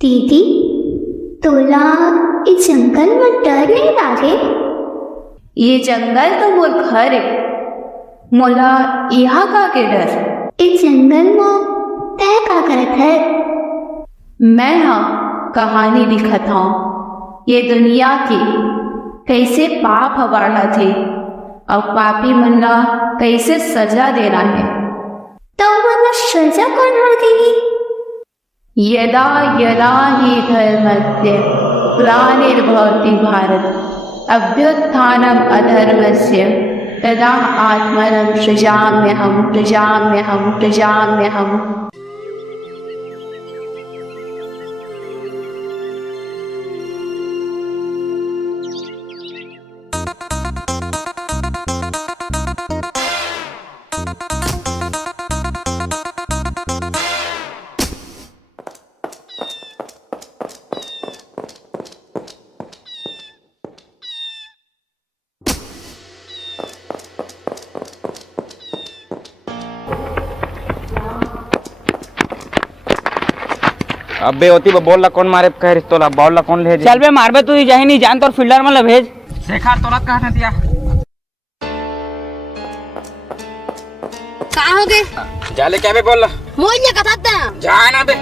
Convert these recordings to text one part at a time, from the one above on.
दीदी, तोला इस जंगल में डर नहीं लागे? ये जंगल तो मोर घर है, मोला यहाँ का के डर। इस जंगल में तय का करत है? मैं हाँ कहानी लिखत हूँ ये दुनिया की, कैसे पाप हवाड़ा थे और पापी मन्ना कैसे सजा देना है। तो वरना सजा कौन हो देगी? यदा यदा हि धर्मस्य ग्लानिर्भवति भारत अभ्युत्थानम् अधर्मस्य तदा आत्मनं सृजाम्यहम् सृजाम्यहम् सृजाम्यहम्। अबे होती बोल ला कौन मारे कह तो ला बॉल ला कौन ले चल बे मारबे तू जाही नहीं जान तो फील्डर में भेज शेखर तोला कहा था दिया कहाँ हो गए? जाले क्या बे बोल ला मुझे कहता है जा ना बे।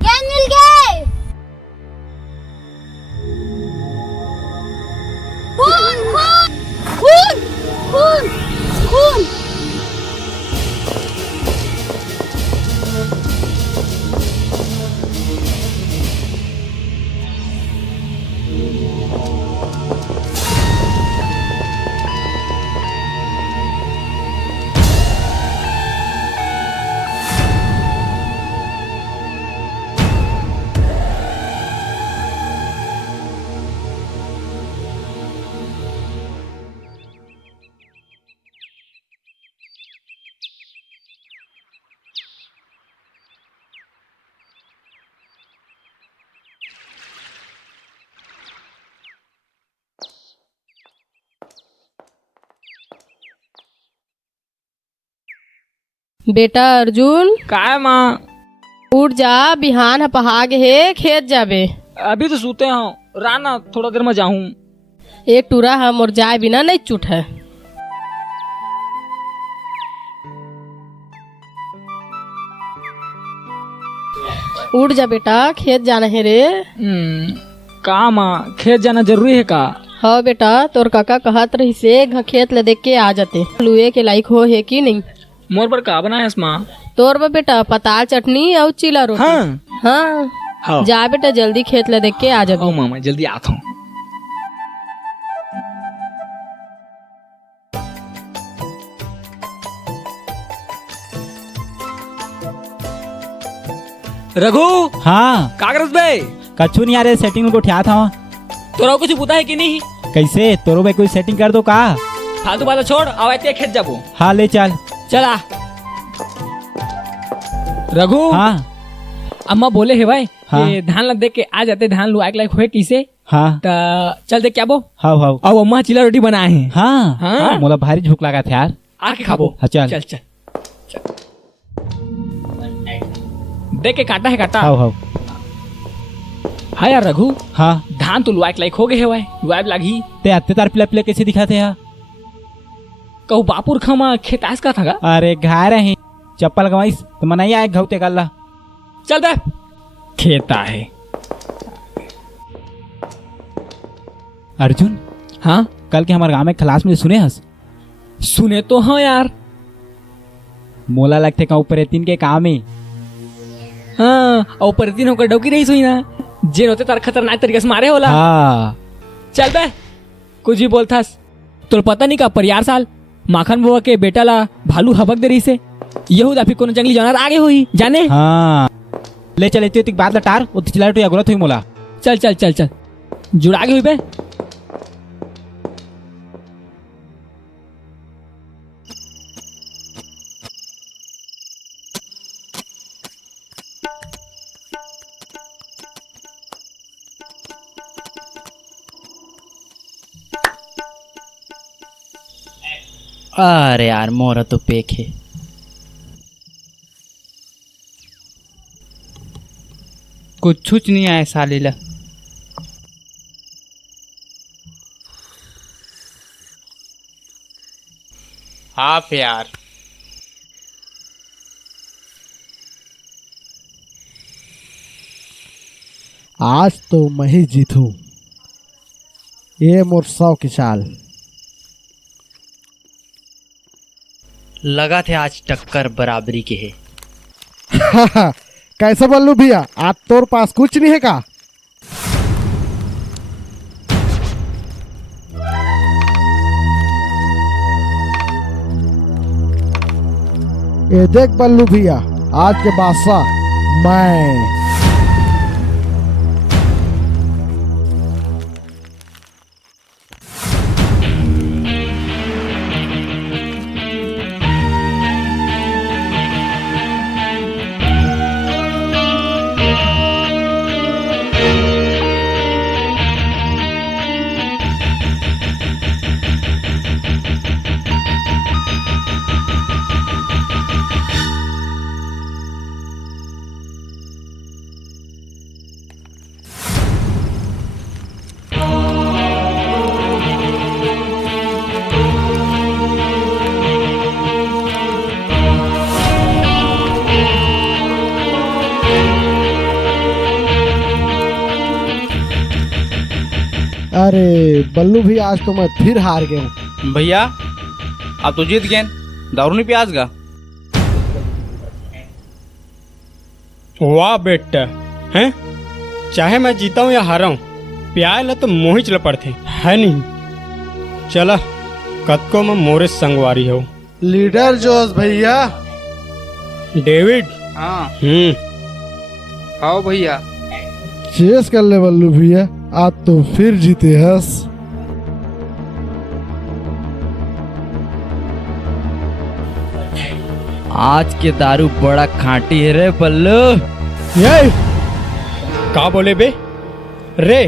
क्या मिल गए? खून खून खून खून खून। बेटा अर्जुन, का माँ उठ जा, बिहान पहाग है, खेत जाबे। अभी तो सूते हूँ, राना थोड़ा देर में जाऊँ। एक टूरा हम और जाए बिना नहीं चुट है। उठ जा बेटा, खेत जाना है रे। का माँ खेत जाना जरूरी है का? हाँ बेटा, तोर काका कहत रही से खेत ले देख के आ जाते, लुए के लायक हो है कि नहीं। मोर पर का बना है माँ? तोर बा बेटा पताल चटनी और चिला रोटी। हाँ हाँ हाँ जा बेटा, जल्दी खेत ले देख के आ जा। ओ मामा जल्दी आता हूँ। रघु, हाँ कागरस बे कछु नहीं आ रहे, सेटिंग को उठा था। तोरा कुछ पता है कि नहीं? कैसे तोरो भाई कोई सेटिंग कर दो का? फालतू बात छोड़, आवाज खेत जाबो। हाँ ले चल। चला रघु। हाँ अम्मा बोले है भाई हाँ। ये धान लग देख के आ जाते, धान लुआए के लायक हुए किसे हाँ चल देख क्या बो। हाँ हाँ अब अम्मा चिला रोटी बनाए हैं। हाँ हाँ। मोला भारी झूक लगा था यार। आके खाबो। हाँ, चल। चल चल चल। देख के काटा है काटा। हाँ हाँ हाँ यार रघु, हाँ धान तो लुआए के लायक हो गए है भाई, लुआए लागी। ते अत्ते तार पिला पिला कैसे दिखाते हैं? कहू बापुर खमा खेतास का था। अरे घाय रहे चप्पल गवाइस तो मनाई आए घाव ते गल्ला। चल बे खेता है। अर्जुन, हाँ कल के हमारे गाँव में क्लास में सुने हस? सुने तो हाँ यार। मोला लगते का ऊपर तीन के काम में। हाँ और प्रतिदिन होकर डौकी रही सुई ना, जेन होते तार खतरनाक तरीके से मारे होला। हाँ चल बे कुछ भी बोलथास। तो पता नहीं का परियार साल माखन बुआ के बेटा ला भालू हबक दे रही से, यहूद अभी कोनो जंगली जानवर आगे हुई जाने। हाँ ले चल इतनी बात लटार वो चिल्ला तो अगुरत हुई मोला। चल चल चल चल जुड़ा के हुई बे। अरे यार मोरा तो पेक है। कुछ नहीं आया साले ला। आप यार आज तो मैं ही जीतूं। ये मोर 100 की चाल। लगा थे आज टक्कर बराबरी के है। कैसे बल्लू भैया, आज तोर पास कुछ नहीं है का? ये देख बल्लू भैया, आज के बादशाह मैं। अरे बल्लू भी, आज तो मैं फिर हार गया हूँ। भैया अब तो जीत गए, दारू नहीं प्याज का। वाह बेटा, हैं? चाहे मैं जीता हूँ या हारा हूँ, प्याय ला तो मोही चल पड़ते है नहीं। चला कतको में मोरे संगवारी हो। लीडर जोश भैया। डेविड। हाँ आओ भैया। चेस कर ले बल्लू भैया, आज तो फिर जीते हस। आज के दारू बड़ा खाटी है रे बल्लू। ये का बोले बे? रे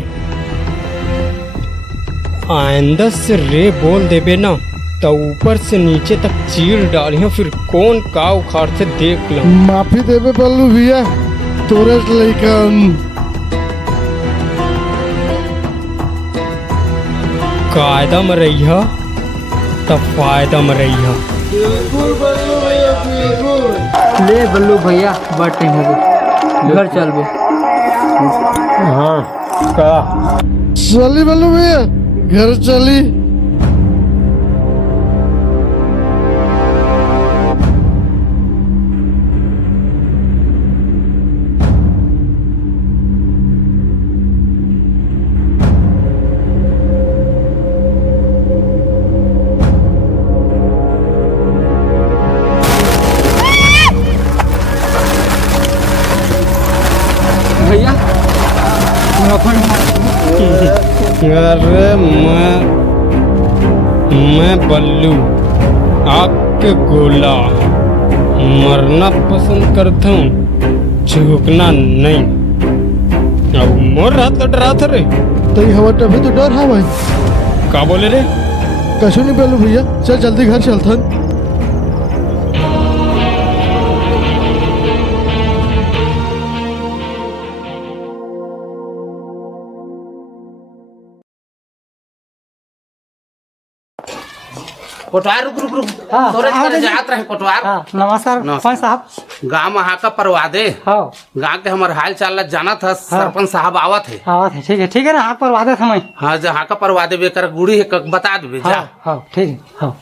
आइंदा से रे बोल दे बे ना, तो ऊपर से नीचे तक चीर डालियो, फिर कौन का उखाड़ से देख लो। माफी देबे बल्लू भैया, तोरे लइकन। कायदा में रही है तब फायदा में रही है। ले बल्लू भैया, बहुत टाइम हो गया, घर चल बे। हाँ का चली बल्लू भैया, घर चली। भैया अरे मैं बल्लू आग के गोला, मरना पसंद करता हूँ, झुकना नहीं। अब मोर रात तो डरा था रे। तो ये हवा अभी तो डर है भाई। का बोले रे? कशु नहीं बल्लू भैया, चल जल्दी घर चलथन। कोटवार रुक रुक रुक। तोरे घर जात रहे कोटवार। नमस्कार कौन साहब? गाँव में हाका परवा दे। हाँ गाँव के हमारे हाल चाल जाना था। सरपंच साहब आवत है। आवत है, ठीक है ना, हाथ पर वादे समय। हाँ जो हाका परवा दे बेकर गुड़ी है बता दे जा। हाँ ठीक है। हाँ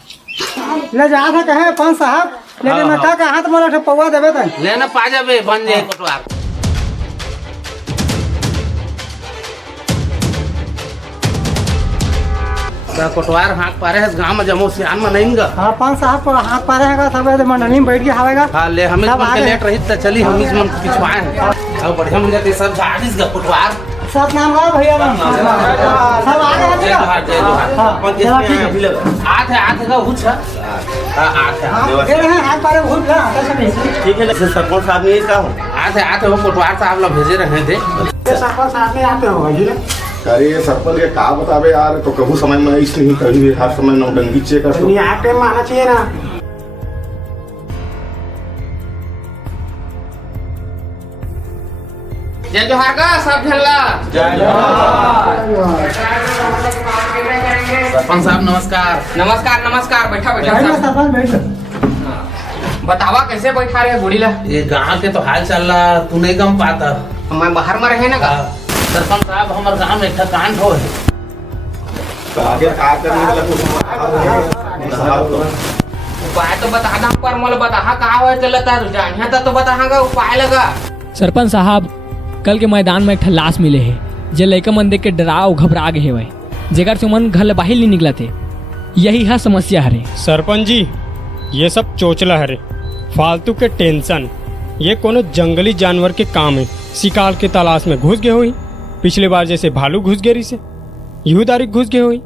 ले जा था कहे पंच साहब, लेकिन मैं का हाथ में पौवा देवे तन लेना पा जाबे बन जाए कोटवार। कोटवार हाथ पारे है गाँव में जमो सियान में नहीं गा। हाँ पंच साहब पर हाथ पारे है सब मंडली में बैठ के हवेगा। हाँ ले हमें लेट रही तो चली हम इस मन पिछवाए हैं। बढ़िया मिल जाते सब झाड़ीस गा कोटवार। सब नाम गाओ भैया नाम सब आ गए। जय जोहार जय जोहार। आते का हुछ दे रहे हैं हाथ पारे भूल ना। ठीक है सरपंच साहब ने इसका आते वो कोटवार साहब लोग भेजे रहे थे। सरपंच साहब ने आते हो अरे सरपंच के का बतावे यार, तो कभी समय में इसलिए कभी भी हर समय नौटंकी चेक कर नहीं आप टाइम में आना चाहिए ना। जय जोहार का सब झल्ला। सरपंच साहब नमस्कार। नमस्कार नमस्कार, बैठा बैठा सरपंच बैठ। बतावा कैसे बैठा रहे बूढ़ी ला? ये गांव के तो हाल चल रहा, तू नहीं गम पाता। मैं बाहर में रहे ना का। सरपंच साहब हमारे गांव में एक कांड हो है। तो आगे का करने वाला कुछ उपाय तो बता दा, पर मोल बता का हो चलता जानिया तो बताहागा उपाय लगा। सरपंच साहब, कल के मैदान में एक लाश मिले है, जे लड़का मन देख के डराव घबरा गए है, जेकर से मन घर बाहर नहीं निकला थे। यही है समस्या हरे। सरपंच जी, ये सब चोचला हरे, फालतू के टेंशन। ये कोनो जंगली जानवर के काम है। शिकार के तलाश में घुस गए हुई, पिछले बार जैसे भालू घुस गए से यूं तारीख घुस गए हुई।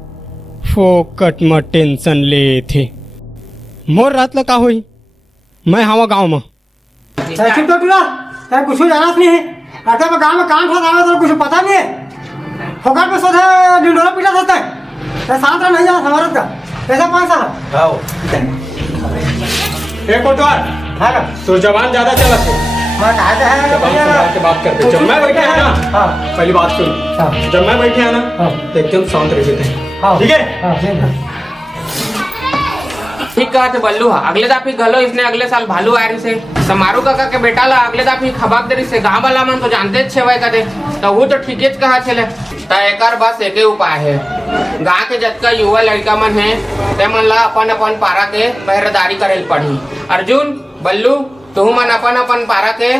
फोकट में टेंशन ले थे। मोर रात लगा हुई, मैं हवा गाँव में चुप तो टूरा, तेरे कुछ जाना नहीं है। अगर मैं गांव में काम था तो कुछ पता नहीं है। फोकट में सोचा डिंडोरा पीटा सकता है। शांत रह, नहीं जाना हमारा का ऐसा 5 साल। आओ एक कोटवार, हाँ तो जवान ज्यादा चला थे। मैं कहा है जवान के बात करते। जब मैं बैठे हैं ना, हाँ पहली बात सुन। हाँ जब मैं बैठे हैं ना, हाँ तो एकदम शांत रहते हैं। हाँ ठीक है? हाँ ठीक है। ठीक कहा थे बल्लू। अगले दाफी गलो इसने अगले साल भालू आ रही से समारू काका के बेटा ला अगले दाफी खबाक दे रही से। गांव वाला मन तो जानते छे कदे, तो वो तो ठीके कहा छे। तो एकर बस एके उपाय है। गांव के जतका युवा लड़का मन है ते मन ला अपन अपन पारा के पहरेदारी करे पड़ी। अर्जुन बल्लू तुम मन अपन अपन पारा के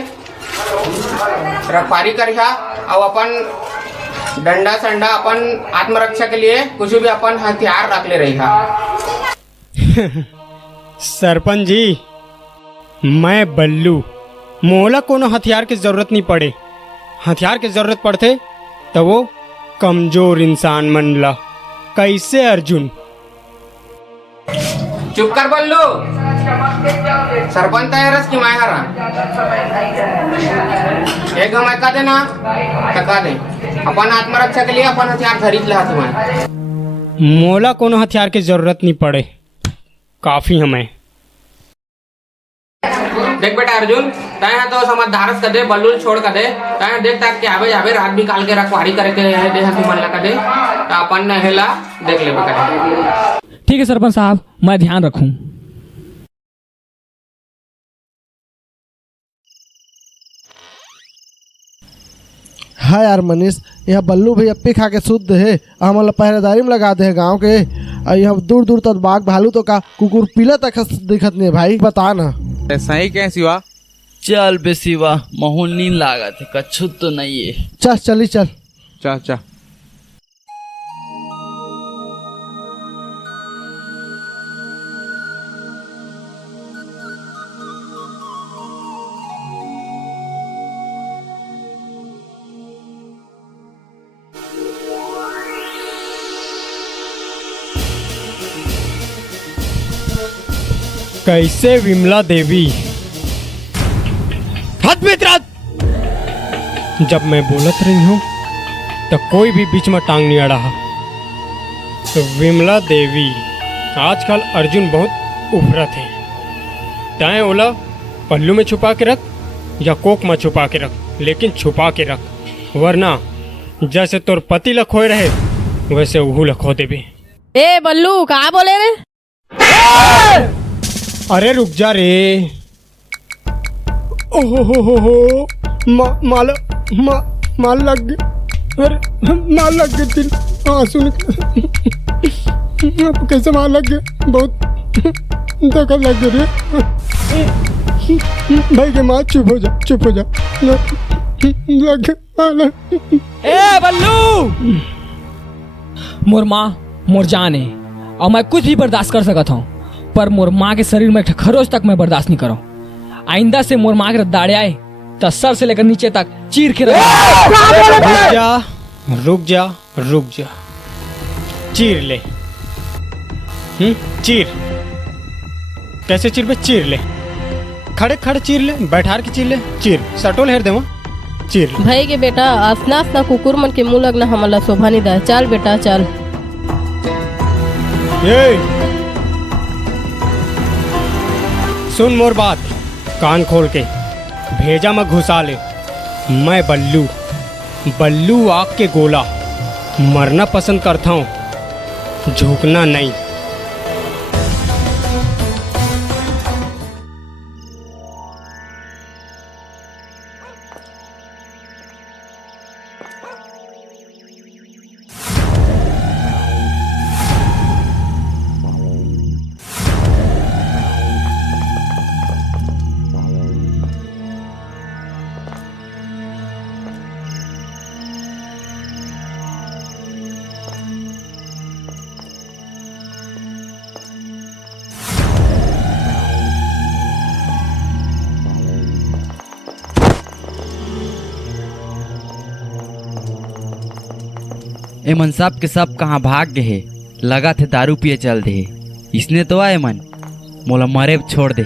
रखवारी करिहा और अपन डंडा संडा अपन आत्मरक्षा के लिए कुछ भी अपन हथियार रख ले रही। सरपंच जी, मैं बल्लू, मोला कोनो हथियार की जरूरत नहीं पड़े। हथियार की जरूरत पड़ते तो वो कमजोर इंसान मन ला। कैसे अर्जुन? चुप कर बल्लू। सरपंच तैयारस की माय हरा एक घमाय का देना टका दे। अपन आत्मरक्षा के लिए अपन हथियार खरीद ला तुम्हारे। मोला कोनो हथियार की जरूरत नहीं पड़े, काफी हमें। देख बेटा अर्जुन, तय तो समझदारस कर दे, बल्लू छोड़ कर दे। तय देख तक के आवे जावे रात भी काल के रखवारी करे के है दे हम मन ला कर दे, तो अपन नहेला देख ले बेटा। ठीक है सरपंच साहब, मैं ध्यान रखूं। हाँ यार मनीष, यहाँ बल्लू भी अप्पी खा के शुद्ध है। हम पहरेदारी में लगा दे गाँव के। यहाँ दूर दूर तक बाघ भालू तो का कुकुर पीला तक दिखत नहीं भाई, बता ना। ऐसा ही कैसी हुआ? चल बे शिवा, महू नींद लागत है, कछु तो नहीं है। चल चली चल। चल चल। कैसे विमला देवी? हद मित्रत! जब मैं बोलत रही हूँ तो कोई भी बीच में टांग नहीं अड़ा। तो विमला देवी, आजकल अर्जुन बहुत उभरत है। तय ओला पल्लू में छुपा के रख या कोक में छुपा के रख, लेकिन छुपा के रख, वरना जैसे तोर पति लखोए रहे वैसे वहू लखो देवे। ए बल्लू, कहाँ बोले रे? अरे रुक जा रे। ओहो माल लग गया। अरे माल लग गया, दिल आंसू निकल। कैसे माल लग गया? बहुत धक्का लग गया रे। भाई के माँ चुप हो जा, चुप हो जा। लग गया। ए बल्लू, मोर माँ मोर जान है और मैं कुछ भी बर्दाश्त कर सकता हूँ, पर मोर माँ के शरीर में खरोच तक मैं बर्दाश्त नहीं करूँ। आइंदा से मोर माँ के दाड़े आए तो सर से लेकर नीचे तक चीर के रुक जा रुक जा रुक जा। चीर ले। चीर। कैसे चीर बे? चीर ले। खड़े खड़े चीर ले, बैठार के चीर ले। चीर सटोल हेर देवा। चिर भाई के बेटा असना असना कुकुर मन के मुंह लगना हमला शोभा नहीं दा। चल बेटा चल। ए सुन मोर बात कान खोल के, भेजा में घुसा ले। मैं बल्लू आग के गोला, मरना पसंद करता हूँ, झुकना नहीं। एमन सब के सब कहाँ भाग गए है? लगा थे दारू पिए चल दे। इसने तो आए मन मोला मरे छोड़ दे।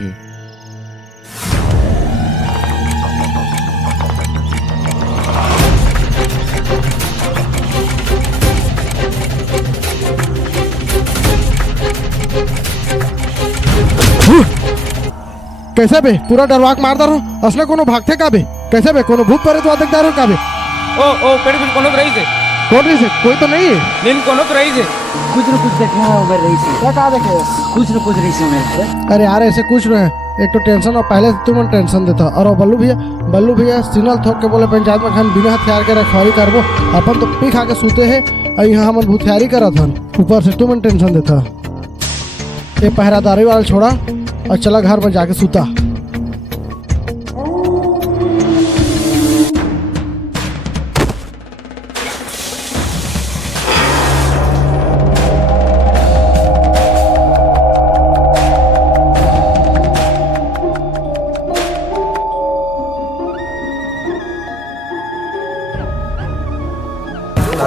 कैसे बे पूरा डरवाक मार दारो? असले कोनो भागते का बे? कैसे बे कोनो भूत परे तो अटक दारो का बे? ओ कड़ी बिल कोनो रही से कौन रही से? कोई तो नहीं है। दिन कोनो रही से कुछ न कुछ देखना है उधर रही से। क्या कहा देखे? कुछ न कुछ रही से मेरे। अरे यार ऐसे कुछ नहीं है, एक तो टेंशन और पहले से तुम टेंशन देता। और वो बल्लू भैया सिग्नल ठोक के बोले पंचायत में खान बिना हथियार के रखवारी करबो, अपन तो पी खा के सूते है और यहाँ हम भूतियारी करा था। ऊपर से तुम टेंशन देता। ये पहरादारी वाला छोड़ा और चला घर में जाके सूता।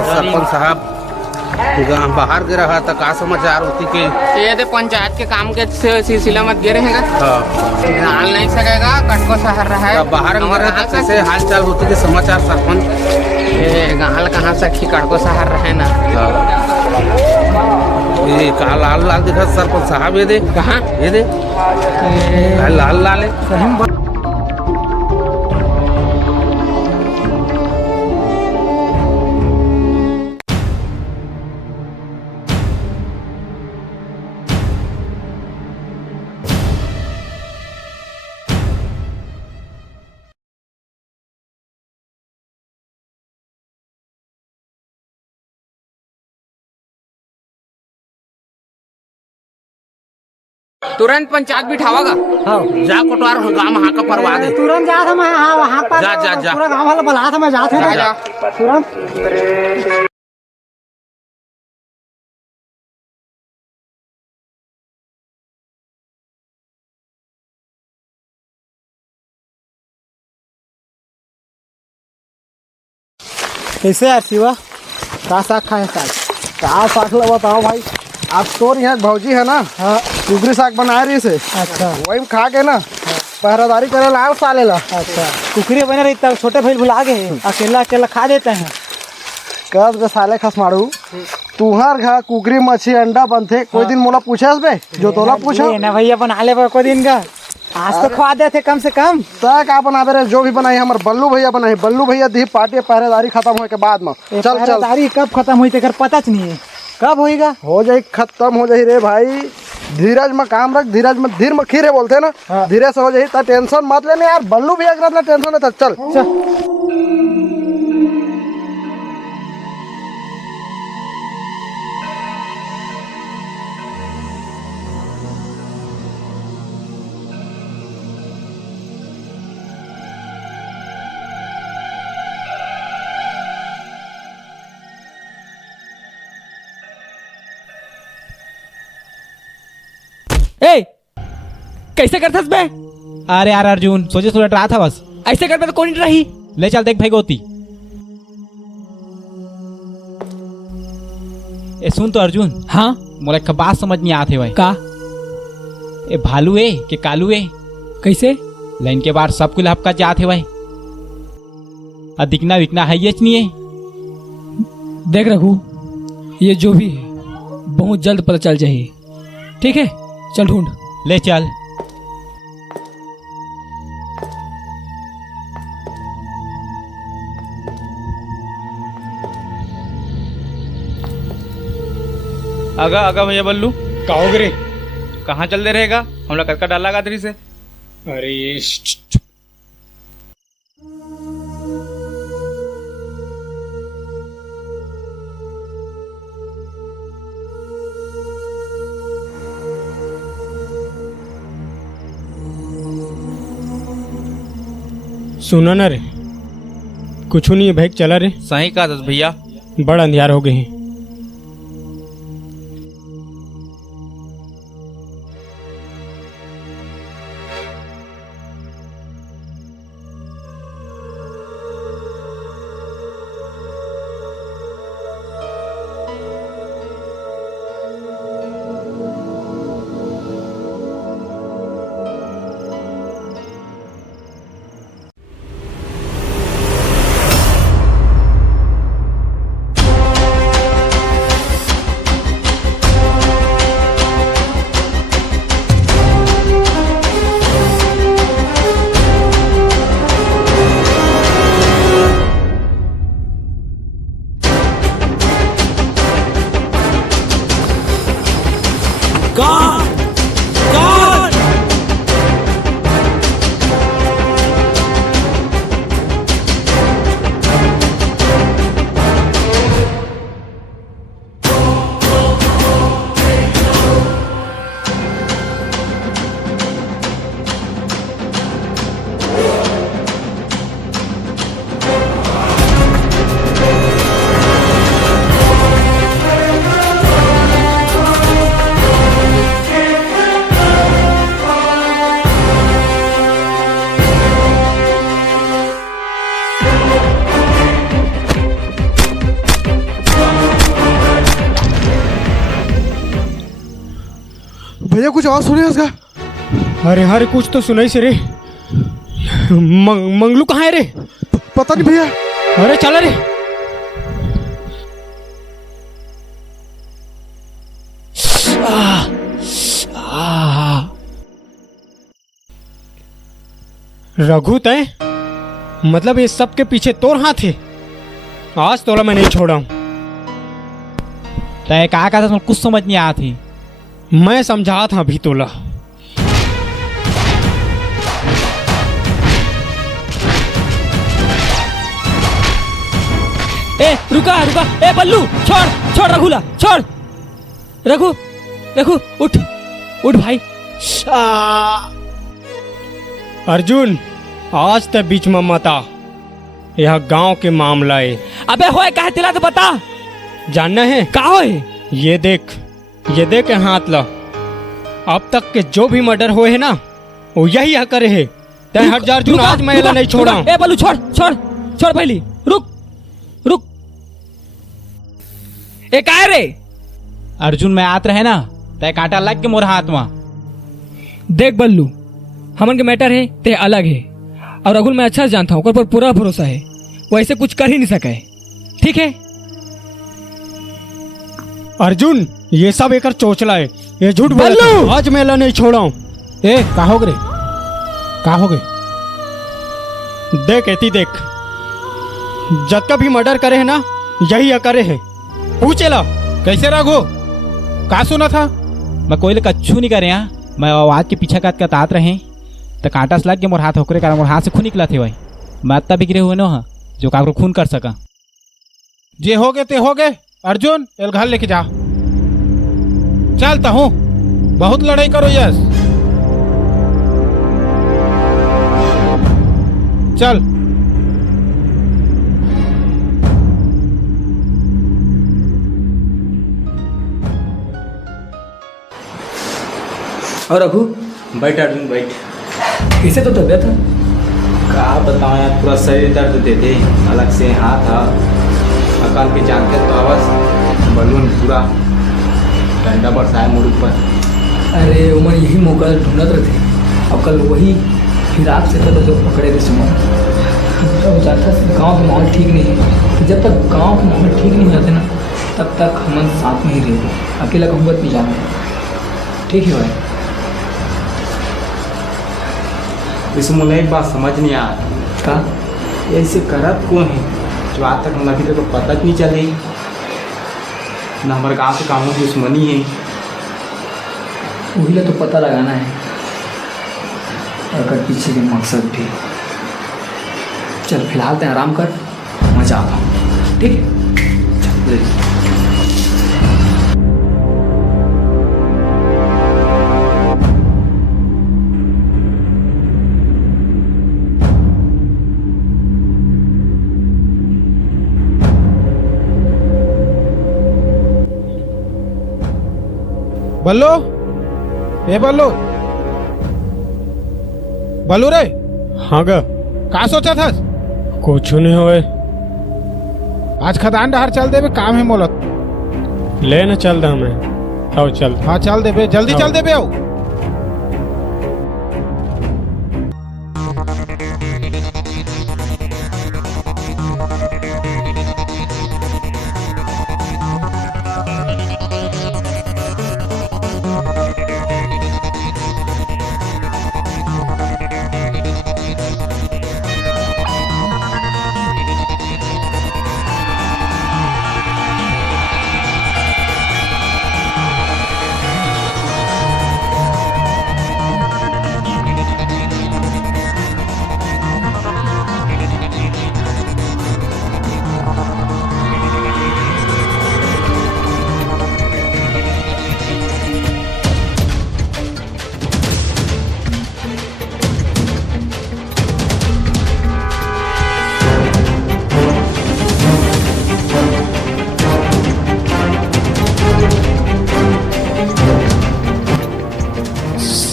सरपंच साहब बाहर गिरा रहा था, का समाचार होती के ये तो पंचायत के काम के सिलसिला मत गिरे रहेगा। हाल नहीं सकेगा, कटको शहर रहा है बाहर तो कैसे हाल चाल होती के समाचार सरपंच हाल कहाँ सखी कटको शहर रहे ना। ये का लाल लाल दिखा सरपंच साहब, ये दे कहाँ ये दे लाल लाल है। तुरंत पंचायत बिठावागा। हाँ जा कोटवार गाँव में हाका परवा दे। तुरंत जा था मैं। हाँ वहाँ पर जा पूरा गाँव वाला बुला था मैं जाते तुरंत। कैसे यार शिवा, का साग खाए? का साग ला बताओ भाई। आप तो यहाँ भौजी है ना? हाँ कुगरी साग बना रही से। अच्छा वही खा के ना पहरादारी करे लाल साले ला। अच्छा कुकरी बने रही तब छोटे भाई भुला गए, अकेला अकेला खा देते हैं। कब के साले खस मारू तुहार घर कुकरी मछली अंडा बनते। कोई दिन मोला पूछे बे जो तोला पूछा ना भैया बना ले कोई दिन का। आज तो खवा देते कम से कम। तय का बनावे रे? जो भी बनाई हमारे बल्लू भैया बनाई। बल्लू भैया दी पार्टी पहरेदारी खत्म होने के बाद में। चल पहरेदारी कब खत्म हुई तेकर पता नहीं है। कब होएगा? हो जाए खत्म हो जाए रे भाई। धीरज में काम रख, धीरज में धीर में खीरे बोलते ना। हाँ। धीरे से हो जाए तो टेंशन मत लेने यार। बल्लू भैया का टेंशन है तो चल ए कैसे करथस बे? अरे यार अर्जुन सोचे सोच रहा था बस। ऐसे कर तो कौन नहीं रही। ले चल देख भाई गोती। ए सुन तो अर्जुन। हाँ मोला एक बात समझ नहीं आते भाई। का ए भालू है कि कालू है? कैसे लाइन के बाहर सब कुछ हपका जाते भाई। और दिखना विकना है ये नहीं है। देख रघु, ये जो भी है बहुत जल्द पता चल जाएगी। ठीक है, चल ढूंढ ले चल। आगा आगा भैया बल्लू कहो रे, कहाँ चल दे रहेगा? हम लोग कटका डाला गादरी से। अरे सुना ना रे, कुछ नहीं है, भाई चला रे। सही कहा दस भैया, बड़ा अंधियार हो गए हैं। भैया कुछ और सुने उसका? अरे हरे कुछ तो सुनाई से रे। मंगलू कहाँ है रे? पता नहीं भैया। अरे चला रे। रघु तय मतलब ये सब के पीछे तोर हाथ है? आज तोला मैं नहीं छोड़ा हूं। तय कहा था, कुछ समझ नहीं आया थी। मैं समझा था अभी तोला। ए रुका रुका, ए बल्लू छोड़ छोड़ रघुला, छोड़ रघु रघु उठ उठ भाई। अर्जुन आज तक बीच में मत आ, यह गांव के मामला है। अबे होए कहे तिला तो बता, जानना है का होए? ये देख हाथ ला। अब तक के जो भी मर्डर हुए है ना वो यही करे है। तय हट जा अर्जुन, आज मैं नहीं छोड़ा। ए बल्लू छोड़ छोड़ छोड़ पहली, रुक रुक। ए काहे रे? अर्जुन में आत रहे ना, तय कांटा लग के मोर हाथ में। देख बल्लू, हमन के मैटर है ते अलग है, और रघुल मैं अच्छा जानता हूँ, पर पूरा भरोसा है, वैसे कुछ कर ही नहीं सके। ठीक है अर्जुन, ये सब एक चोचला है, ये झूठ बोल। आज मैं नहीं छोड़ा हूँ। ए का हो गए, का हो गए? देख एती देख, जब का भी मर्डर करे है ना यही करे है। पूछेला कैसे रघु, का सुना था? मैं कोई कच्छू नहीं करे यहाँ, मैं आवाज के पीछे काट तात रहे तो कांटा से लग के मोर हाथ होकरे कारण मोर हाथ से खून निकला थे भाई। मैं इतना बिगड़े हुए न जो काकरो खून कर सका। जे हो गए ते हो गए। अर्जुन एल घर लेके जा, चलता हूँ, बहुत लड़ाई करो यस। चल और रघु बैठ अर्जुन बैठ। कैसे तो तबियत है? क्या बताऊँ यार, पूरा शरीर दर्द देते, अलग से हाथ था अकाल के जानते तो आवाज बलून पूरा डंडा बरसाया मुड़ पर। अरे उमर यही मौका ढूंढत रहते, अब कल वही फिर आपसे तो पकड़े थे सुमन। गांव का माहौल ठीक नहीं है, तो जब तक गांव का माहौल ठीक नहीं हो जाते ना तब तक हम साथ में ही रहेंगे। अकेला गुम्बद नहीं जाना, ठीक है भाई? इस मुला एक बात समझ नहीं आ का ऐसे करत कौन है जो आज तक हम अभी तक पता नहीं चले ना हमारे गाँव के कामों की दुश्मनी है। वही तो पता लगाना है और अगर पीछे के मकसद भी। चल फिलहाल तो आराम कर, मजा आता हूँ, ठीक है? बल्लू, ए बल्लू, बल्लू रे, हाँ गा का सोचा था? कुछ नहीं होए। आज खदान डहर चल देबे, काम है मोलत। ले न चल दा मैं। आओ चल। हाँ चल देबे, जल्दी चल देबे। आओ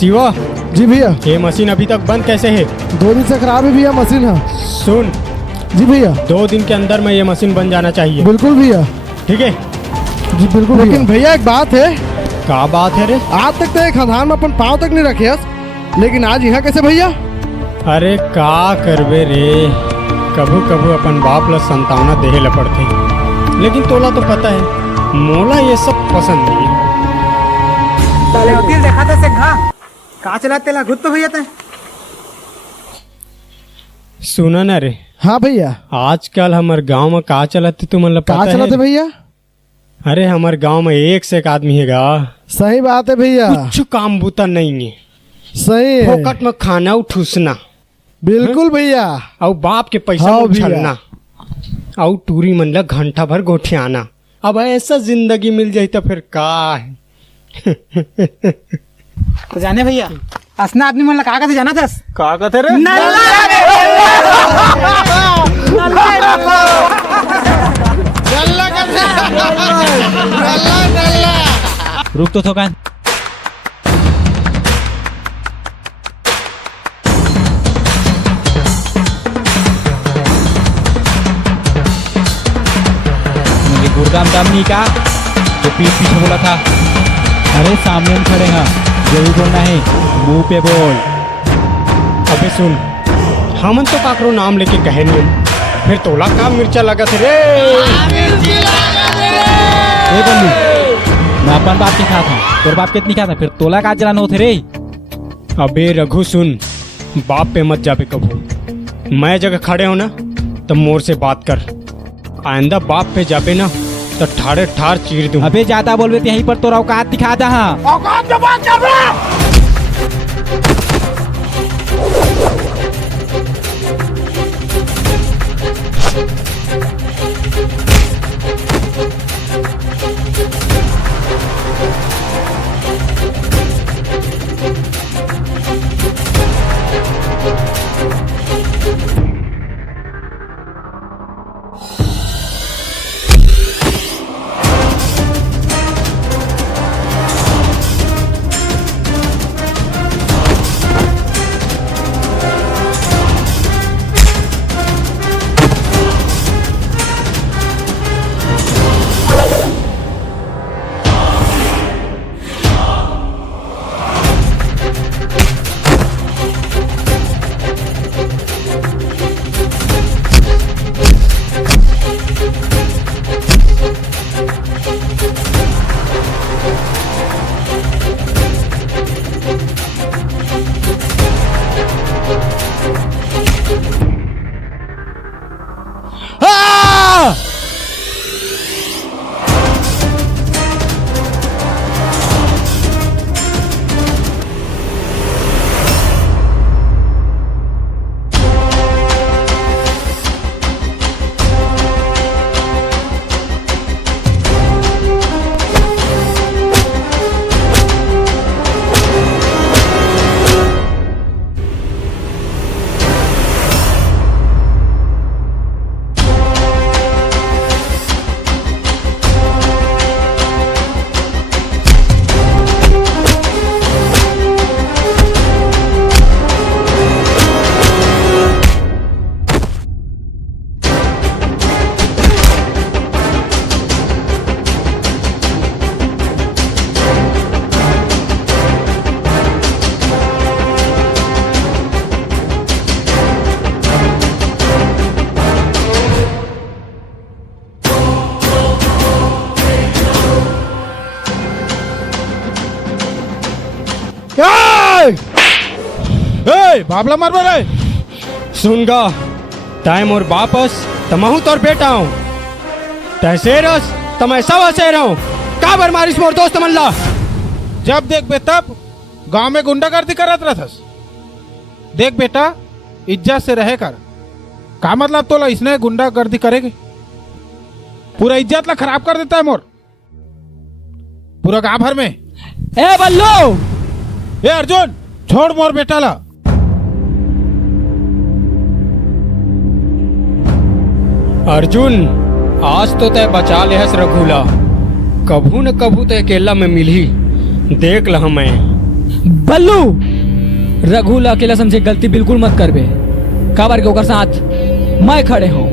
शिवा जी भैया। ये मशीन अभी तक बंद कैसे है? 2 दिन से खराब है भैया मशीन। है सुन जी भैया, 2 दिन के अंदर में ये मशीन बन जाना चाहिए। बिल्कुल भैया। ठीक है जी बिल्कुल। लेकिन भैया एक बात है। क्या बात है रे? आज तक तो एक खदान में अपन पाँव तक नहीं रखे, लेकिन आज यहाँ कैसे भैया? अरे का करबे रे, कभू कभू अपन बाप ला संतावना देहे ला पड़ते, लेकिन तोला तो पता है मोला ये सब पसंद नहीं है। ताले होती देखा था से घा का चलाते ला गुत तो भैया ते। सुना ना रे। हाँ भैया। आजकल हमारे गांव में का चलते तुमने पता है? का चलाते भैया? अरे हमारे गांव में एक से एक आदमी हैगा। सही बात है भैया। कुछ काम बूता नहीं है। सही है। फोकट में खाना उठूसना। बिल्कुल भैया। और बाप के पैसा उछलना और टूरी मन ला घंटा भर गोठियाना। अब ऐसा जिंदगी मिल जाए तो फिर का है? तो जाने भैया असना आदमी मन का से जाना था? का कहते रे? रुक तो थोकान। मुझे गुरदाम दाम नहीं का जो पीठ पीछे बोला था। अरे सामने हम खड़े हैं, जो भी बोलना है मुंह पे बोल। अबे सुन, हमन तो काकरो नाम लेके कहे नहीं, फिर तोला का मिर्चा लगा थे रे। ए बल्लू, मैं अपन बाप के खाता हूँ, तोर बाप कितनी खाता, फिर तोला का जलाना होते रे। अबे रघु सुन, बाप पे मत जाबे कभू। मैं जगह खड़े हो ना तो मोर से बात कर। आइंदा बाप पे जाबे ना तो ठाड़े ठाड़ चीर दूं। अबे ज्यादा बोलबे तो यहीं पर तोरा औकात दिखा दा। औकात जो बात कर रहा। बाबला मार बोले सुनगा टाइम और वापस तमहू तोर बेटा हूँ तैसे रस तमै सब हसे रहूं का बर मारिस मोर दोस्त मल्ला जब देख बे तब गांव में गुंडागर्दी करत रहस। देख बेटा इज्जत से रहे कर का मतलब तो इसने गुंडागर्दी करेगी पूरा इज्जत ला खराब कर देता है मोर पूरा गांव भर में। ए बल्लू ए अर्जुन छोड़ मोर बेटा ला। अर्जुन आज तो तय बचा ले हस रघुला कभू न कभू तो अकेला में मिली देख लहा मैं। बल्लू रघुला अकेला समझे गलती बिल्कुल मत करबे काबर के ओकर साथ मैं खड़े हूँ।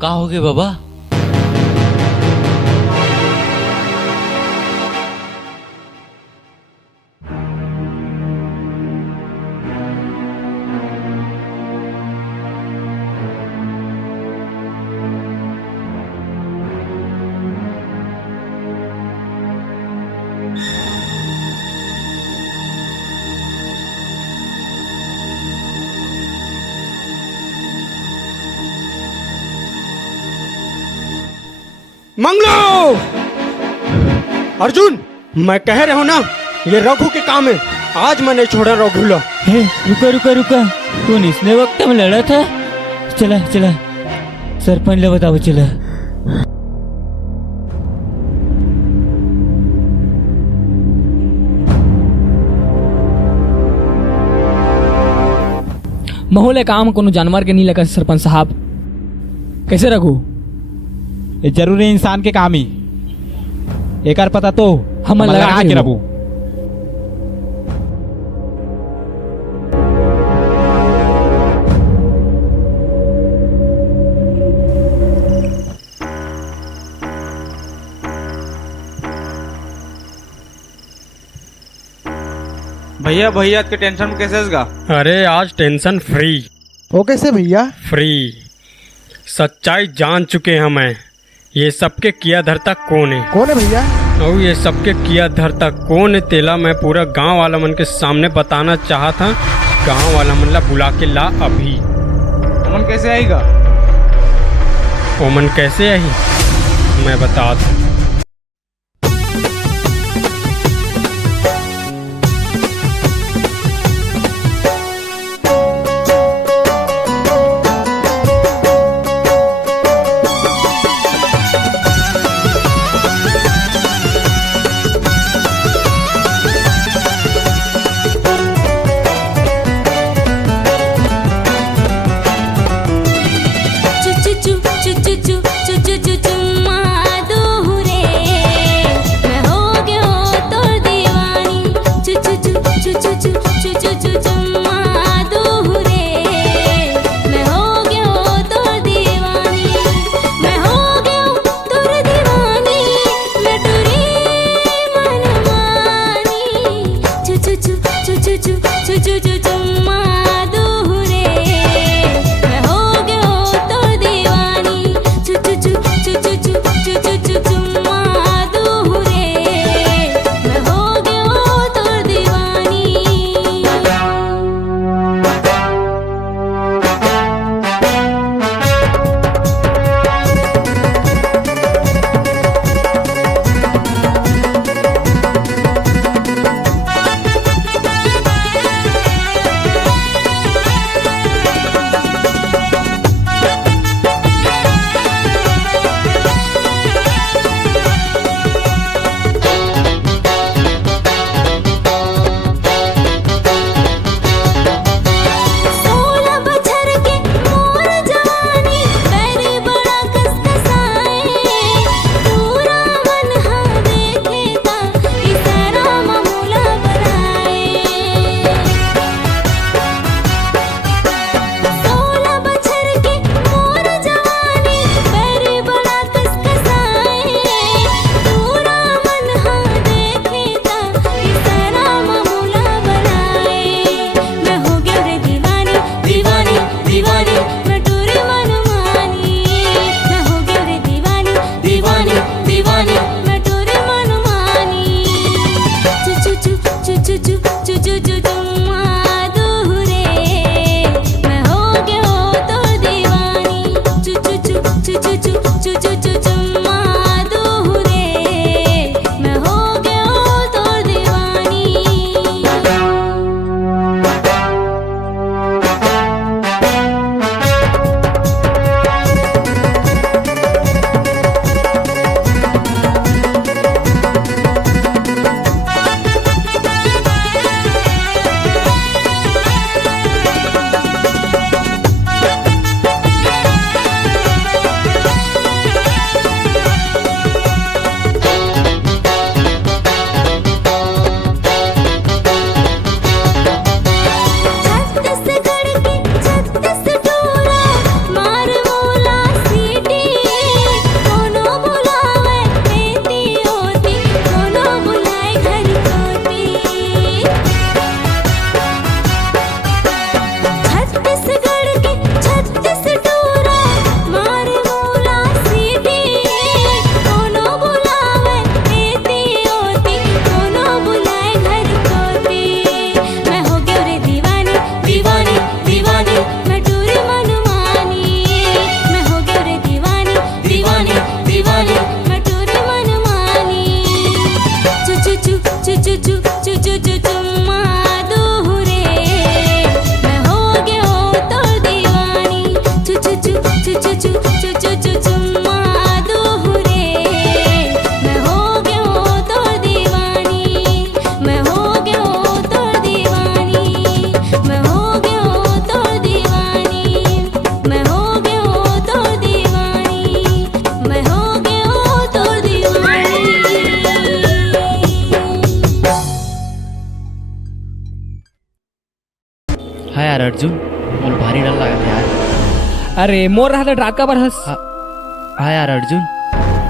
का हो गया बाबा मंगलो अर्जुन मैं कह रहा हूं ना ये रघु के काम है आज मैं नहीं छोड़ा रघुला। रुका रुका रुका तू इसने वक्त में लड़ा था चला चला सरपंच ले बताओ चला। महोले काम कोनो जानवर के नहीं लगा सरपंच साहब कैसे रघु ये जरूरी इंसान के काम ही एकर पता तो हम लगा के रखू। भैया भैया के टेंशन में कैसे इसका? अरे आज टेंशन फ्री। वो कैसे भैया? फ्री सच्चाई जान चुके हैं मैं ये सबके किया धरता कौन है भैया? और ये सबके किया धरता कौन है तेला मैं पूरा गांव वाला मन के सामने बताना चाहा था। गांव वाला मन ला बुला के ला अभी। ओमन कैसे आएगा? ओमन कैसे आई मैं बता दूं। चुम्मा दो अर्जुन मोल भारी डर लगा था यार। अरे मोर रहा था रात का बरस। हाँ यार अर्जुन,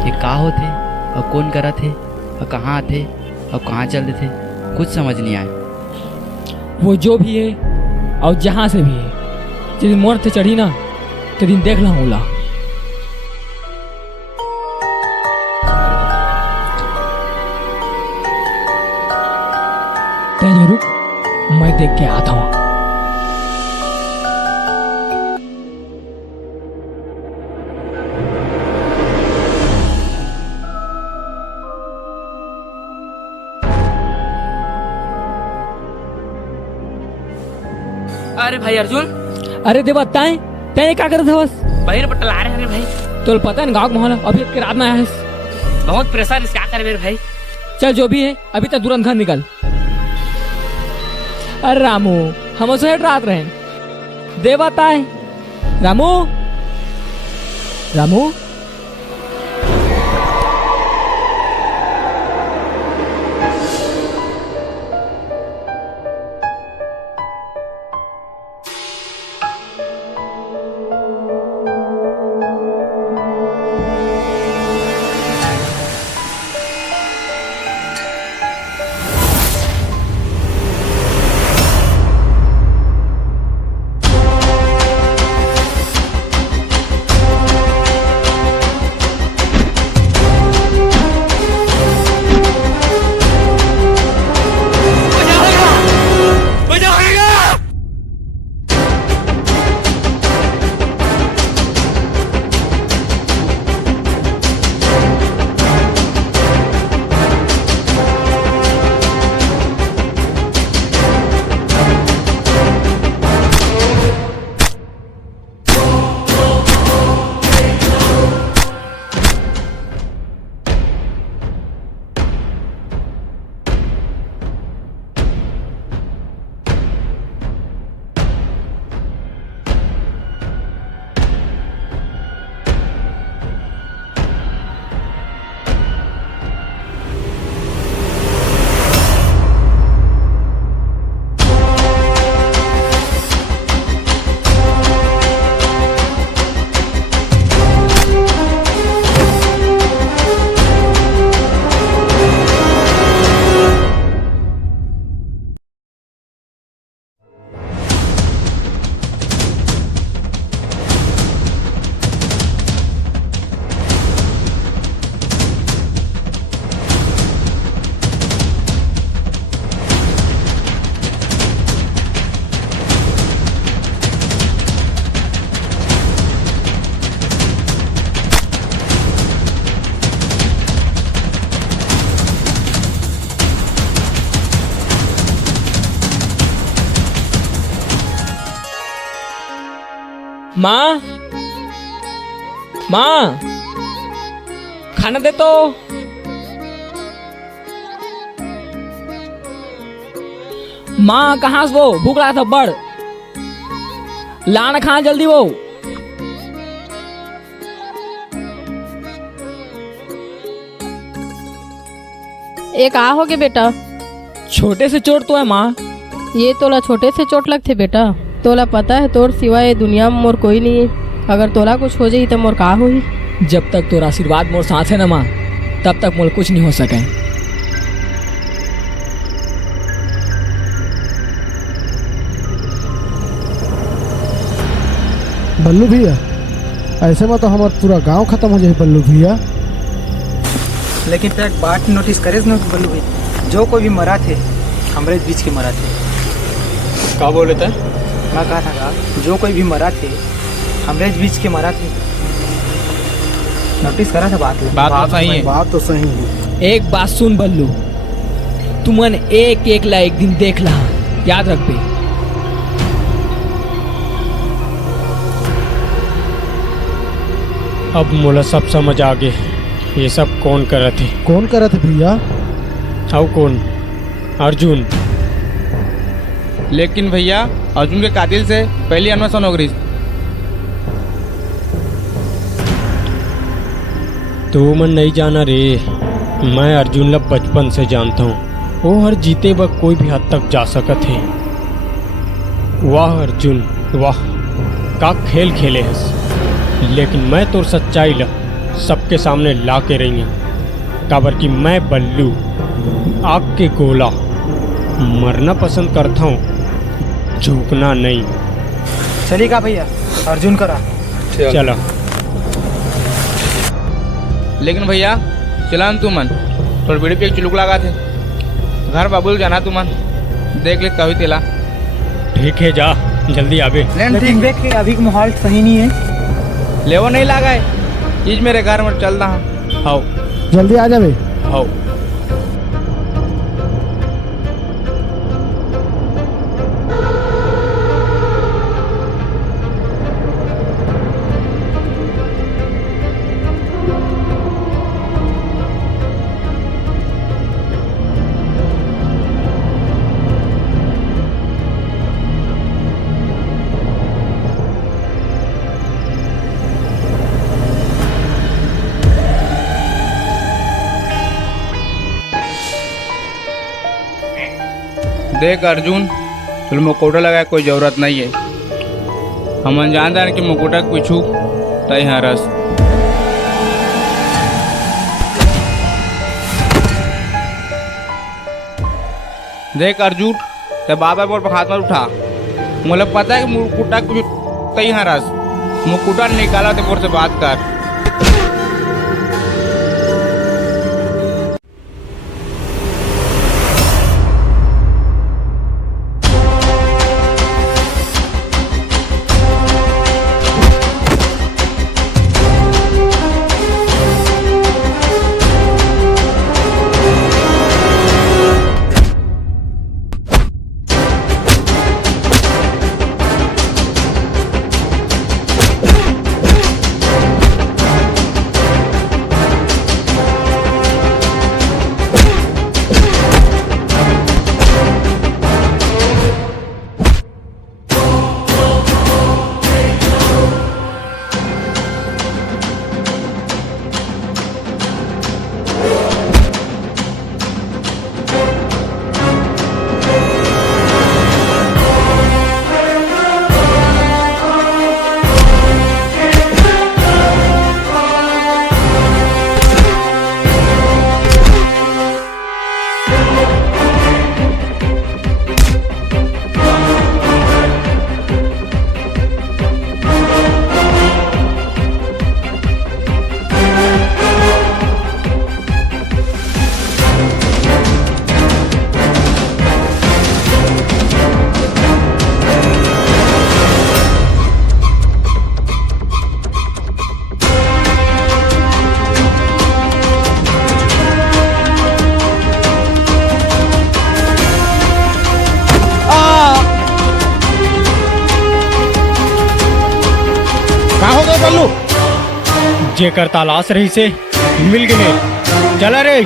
ये का होते और कौन करा थे और कहाँ थे और कहाँ चलते थे, कुछ समझ नहीं आए। वो जो भी है और जहाँ से भी है, जिस दिन मोर थे चढ़ी ना तो दिन देख ला होला। तेरे रुक, मैं देख के आता हूँ। अरे भाई अर्जुन, अरे देवा ताए तय क्या करत हवस? बाहर बटल आ रहे हैं भाई। तो पता है ना गाँव मोहल्ला अभी के रात में आया है। बहुत प्रेशर, इस क्या करे मेरे भाई। चल जो भी है अभी तक तुरंत घर निकल। अरे रामू, हम से रात रहे देवा ताए। रामू रामू माँ, माँ खाना दे तो। माँ कहाँ से वो भूख रहा था बड़, लाना खाना जल्दी वो। एक आ हो गए बेटा। छोटे से चोट तो है माँ। ये तोला छोटे से चोट लगते बेटा। तोला पता है तोर सिवाय दुनिया में मोर कोई नहीं है। अगर तोला कुछ हो जाई तो मोर का होई? जब तक तोरा आशीर्वाद मोर साथ है ना माँ, तब तक मोर कुछ नहीं हो सके। बल्लू भैया, ऐसे में तो हमारा पूरा गांव खत्म हो जाए बल्लू भैया। लेकिन तो एक बात नोटिस करे न बल्लू भैया, जो कोई भी मरा थे हमारे बीच के मरा थे। क्या बोले थे? मैं कहा था जो कोई भी मरा थे हमारे बीच के मरा थे। नोटिस करा था बात तो सही है। बात तो सही है। एक बात सुन बल्लू, तुमन एक एक ला एक दिन देख ला, याद रख बे। अब मोला सब समझ आ गए, ये सब कौन करे थे। कौन करे थे भैया? और कौन? अर्जुन। लेकिन भैया अर्जुन के कातिल से पहली अन्वेषण हो गई। तू मन नहीं जाना रे, मैं अर्जुन ला बचपन से जानता हूँ। वो हर जीते वक्त कोई भी हद तक जा सकत है। वाह अर्जुन वाह, का खेल खेले हस। लेकिन मैं तो सच्चाई ला सबके सामने ला के रही हूँ। काबर कि मैं बल्लू आग के गोला मरना पसंद करता हूँ, झुकना नहीं। चलिए का भैया, अर्जुन करा चलो। लेकिन भैया चला तू मन थोड़ी बीड़ी पे चुलुक लगा थे घर बाबुल जाना तू मन देख ले कभी तेला। ठीक है जा जल्दी आवे। लेकिन देख के अभी का माहौल सही नहीं है। लेवो नहीं लगा है चीज मेरे घर में चल रहा हूँ। आओ जल्दी आ जावे। आओ देख अर्जुन, तुम मुकोटा लगाए कोई जरूरत नहीं है। हम जानते हैं कि मुकोटा पूछू तय हरस। देख अर्जुन, ते बाबा बोल पर हाथ मत उठा। मुझे पता है कि मुकुटा कुछ तय हरस। मुकुटा निकाला तो बोल से बात कर। जेकर तलाश रही से मिल गए। चला रे।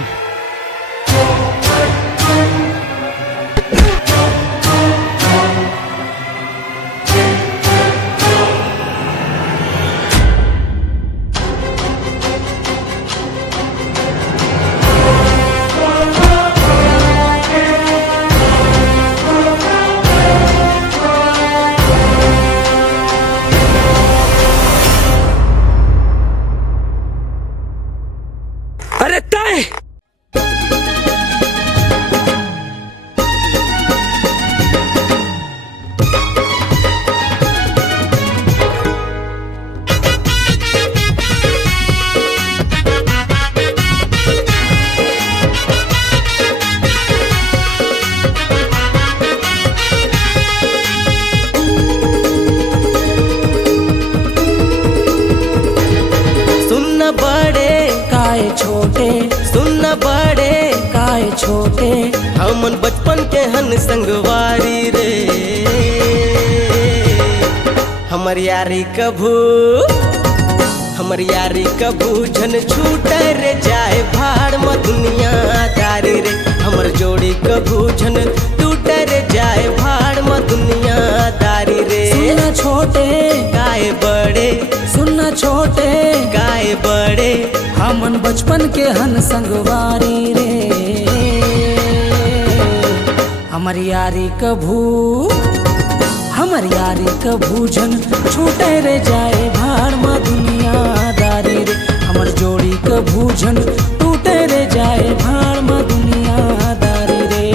अरे तय सुन बड़े काय छोटे, सुन बड़े काय छोटे, हमन बचपन के हन संगवारी रे। हमर यारी कभू, हमर यारी कभू झन छूटे रे, जाए भाड़ में दुनिया दारी रे। हमर जोड़ी कभू झन टूटे रे, जाए भाड़ में दुनिया दारी रे। सुनना छोटे काय बड़े, सुनना छोटे काय बड़े, हमन बचपन के हन संगवारी रे। हमर यारी कभू, हम हमर यारी कभू झन छूटे रे जाए भाड़ में दुनियादारी रे हमर जोड़ी कभू झन टूटे रे जाए भाड़ में दुनियादारी रे।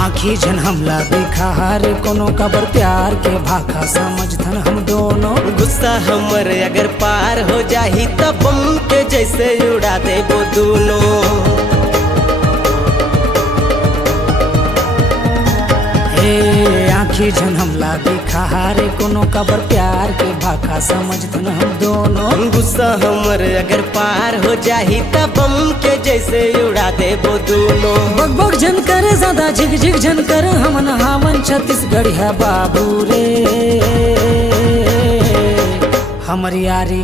आखी झन हमला बेखार कोनो कबर प्यार के भाखा समझथन हम दोनों। गुस्सा हमर अगर पार हो जाही तब बम के जैसे उड़ा देबो दोनों। आखी झन हमला बेखार कोनो कबर प्यार के भाखा समझथन हम दोनों। गुस्सा हमर अगर पार हो जाही तब बम के जैसे उड़ा देबो दोनों। बग बग झन कर ज्यादा झिग झिग झन कर हमन हावन छत्तीसगढ़ है बाबू रे। हमर यारी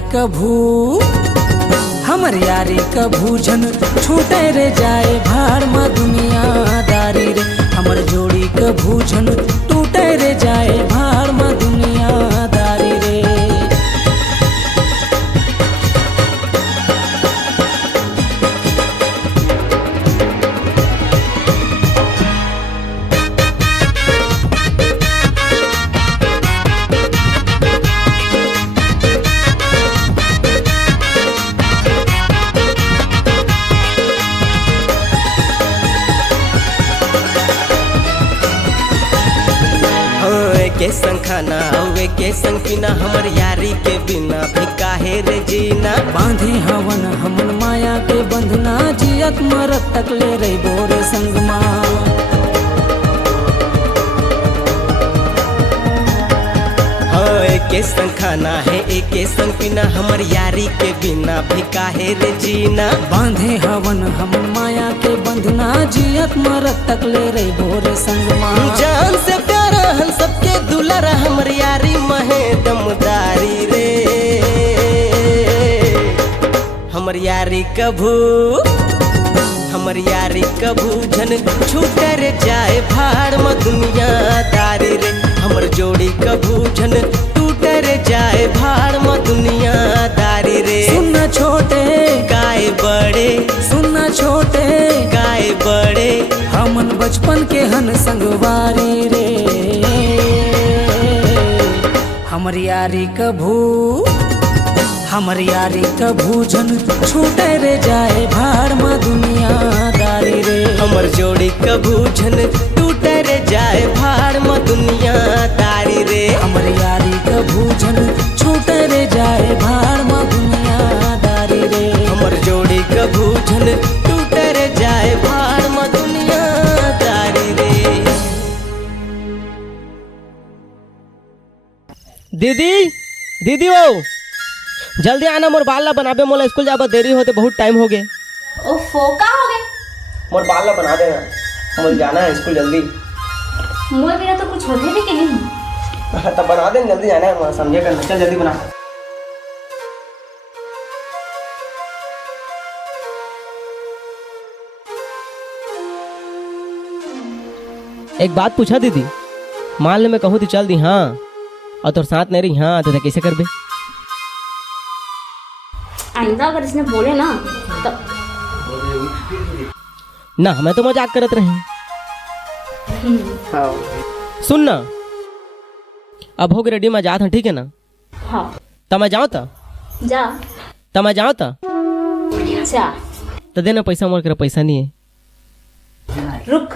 कभू झन छूटे रे जाए भाड़ में दुनियादारी रे हमर जोड़ी कभू झन टूटे रे जाए भाड़ में दुनियादारी रे। के संग खाना हुए के संग पीना हमर यारी के बिना भी काहे रे जीना। बांधे हवन हमन माया के बंधना जियत मरत तक ले रही बोरे संगमा। के संग खाना है एक संग पीना हमर यारी के बिना भी काहे रे जीना। बांधे हवन हमन माया के बंधना जियत मरत तक ले रही भोरे संगमा। जान से प्यारा हम सबके दुलारा हमर यारी महे दमदारी रे। हमर यारी कभू झन छूटे रे जाए भाड़ में दुनियादारी रे हमर जोड़ी कभू झन टूटे रे जाए भाड़ में दुनियादारी रे। सुनना छोटे गाय बड़े सुनना छोटे गाय बड़े हमन बचपन के हन संगवारी रे। हमर यारी कभू झन छूटे रे जाए भाड़ में दुनियादारी रे हमर जोड़ी कभू झन टूटे रे जाए भाड़ में दुनियादारी रे। हमर यारी कभू झन छूटे रे जाए भाड़ में दुनियादारी रे हमर जोड़ी कभू झन टूटे रे जाए भाड़ में दुनियादारी रे। दीदी वो जल्दी आना मोर बाल ला बनाबे मोला स्कूल जाबे देरी होते बहुत टाइम हो गए। ओफो का हो गए? मोर बाल ला बना देना मोल जाना है स्कूल जल्दी। मोर बिना तो कुछ होते भी कि नहीं। तब बना दे जल्दी जाना है समझे कर चल जल्दी बना। एक बात पूछा दीदी मान ले मैं कहूँ तो चल दी हाँ और तोर साथ नहीं रही हाँ तो कैसे करबे? आइंदा अगर इसने बोले ना तो ना मैं तो मजाक करत रही। सुन ना अब हो गए रेडी मैं जात हूँ ठीक है ना। हाँ तब मैं जाऊँ था जा तब मैं जाऊँ था जा तो देना पैसा मोर कर पैसा नहीं है। रुक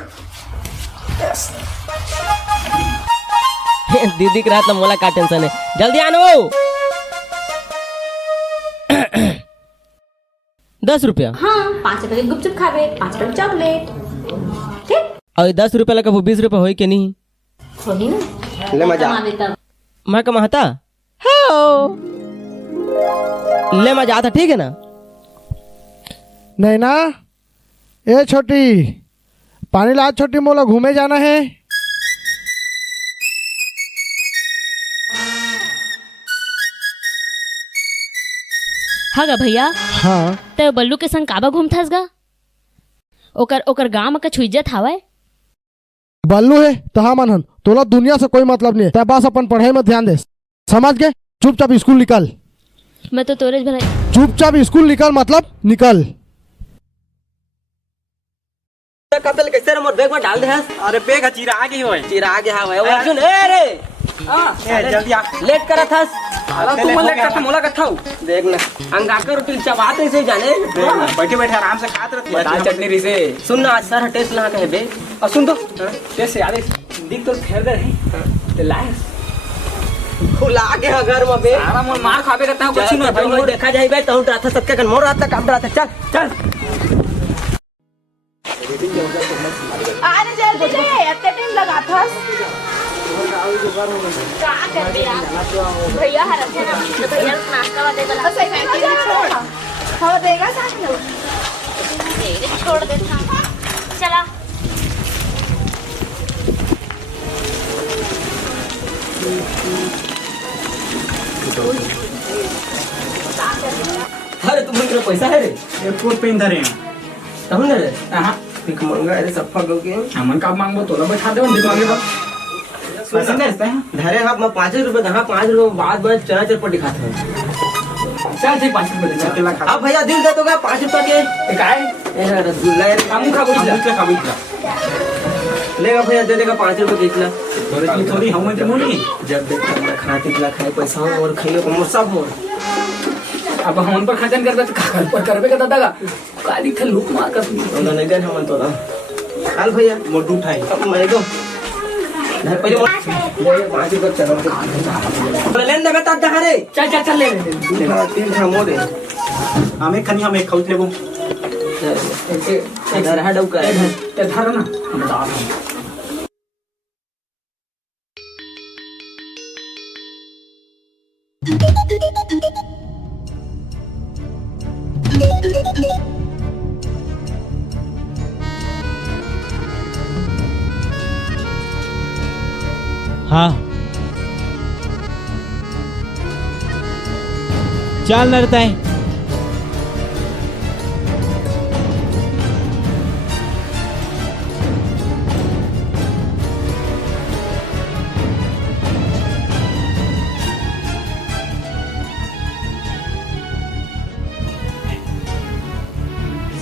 दीदी के रात ना मोला का टेंशन है जल्दी आना वो। 10 रुपया। हाँ 5 रुपए के गुपचुप खावे 5 रुपए चॉकलेट ठीक। और 10 रुपया लगा 20 रुपया होई के नहीं होही ना ले मजा तब मैं कमाता हाँ ले मजा आता ठीक है ना। नहीं ना ए छोटी पानी ला छोटी मोला घूमे जाना है। हाँ गा भैया। हाँ तो बल्लू के संग काबा घूमथस गा? ओकर गांव में कछु इज्जत हवय? बल्लू है तहा मनहन तोला दुनिया से कोई मतलब नहीं है, तै बस अपन पढ़ाई में ध्यान दे, समझ गए? चुपचाप स्कूल निकल। मैं तो तोरे भला चुपचाप स्कूल निकल, मतलब निकल। कपल कैसे रे मोर बैग में डाल दे हस? अरे बेग चिरा आगे होय। चिरा आगे हां भाई अर्जुन ए रे ए जल्दी आ। लेट करत हस। अरे तू मन लेट करत मोला कथाऊ देख ना अंगाकर रोटी चबाते से जाने बैठे बैठे आराम से खात रहती दाल चटनी री से। सुन ना सर टेस्ट ला कहे बे और सुन तो टेस्ट से आदे दिख तो फेर दे ते लाए खुला के घर में बे सारा मोर मार खाबे करता हूं कुछ नहीं भाई देखा जाई बे तहु रात सबके कन मोर रात काम रात चल चल आने जल्दी से इतने टाइम लगा था क्या कर दिया भैया हरत है ना तो भैया नाश्ता वाले वाला सही में छोड़ हवा देगा साथ में तेरे छोड़ दे चला अरे तुम मेरे पैसा है रे एक कोट पेन धरे कहूं ना रे हां भीख मांगा अरे सफा गो के हमन का मांगबो तोला बैठा दे भीख मांगे पैसा देता है धरे हां मैं 5 रुपए दहा 5 रुपए बाद बाद चना चरपटी खाता हूं चल ठीक 5 रुपए दे अकेला खा अब भैया दिल दे तो 5 रुपए के काय ए रसगुल्ला यार हम खा बुझला लेगा भैया दे देगा 5 रुपए कितना तोरे की थोड़ी हम के मोनी जब देख खाते किला खाए पैसा और खाइयो को मोर सब मोर अब हमन पर खर्चन करबे तो कागल पर करबे का दादा काली थे लूट मार कर ना नहीं देन हमन तोरा काल भैया मोटू उठाई अब मैं को पहले 5 रुपए चलो लेन दे बता दे रे चल चल चल ले ले 3 था मोरे हमें खनी हमें खाउत लेबो इधर हडौ कर ते धर ना बता हाँ चल न रहता है।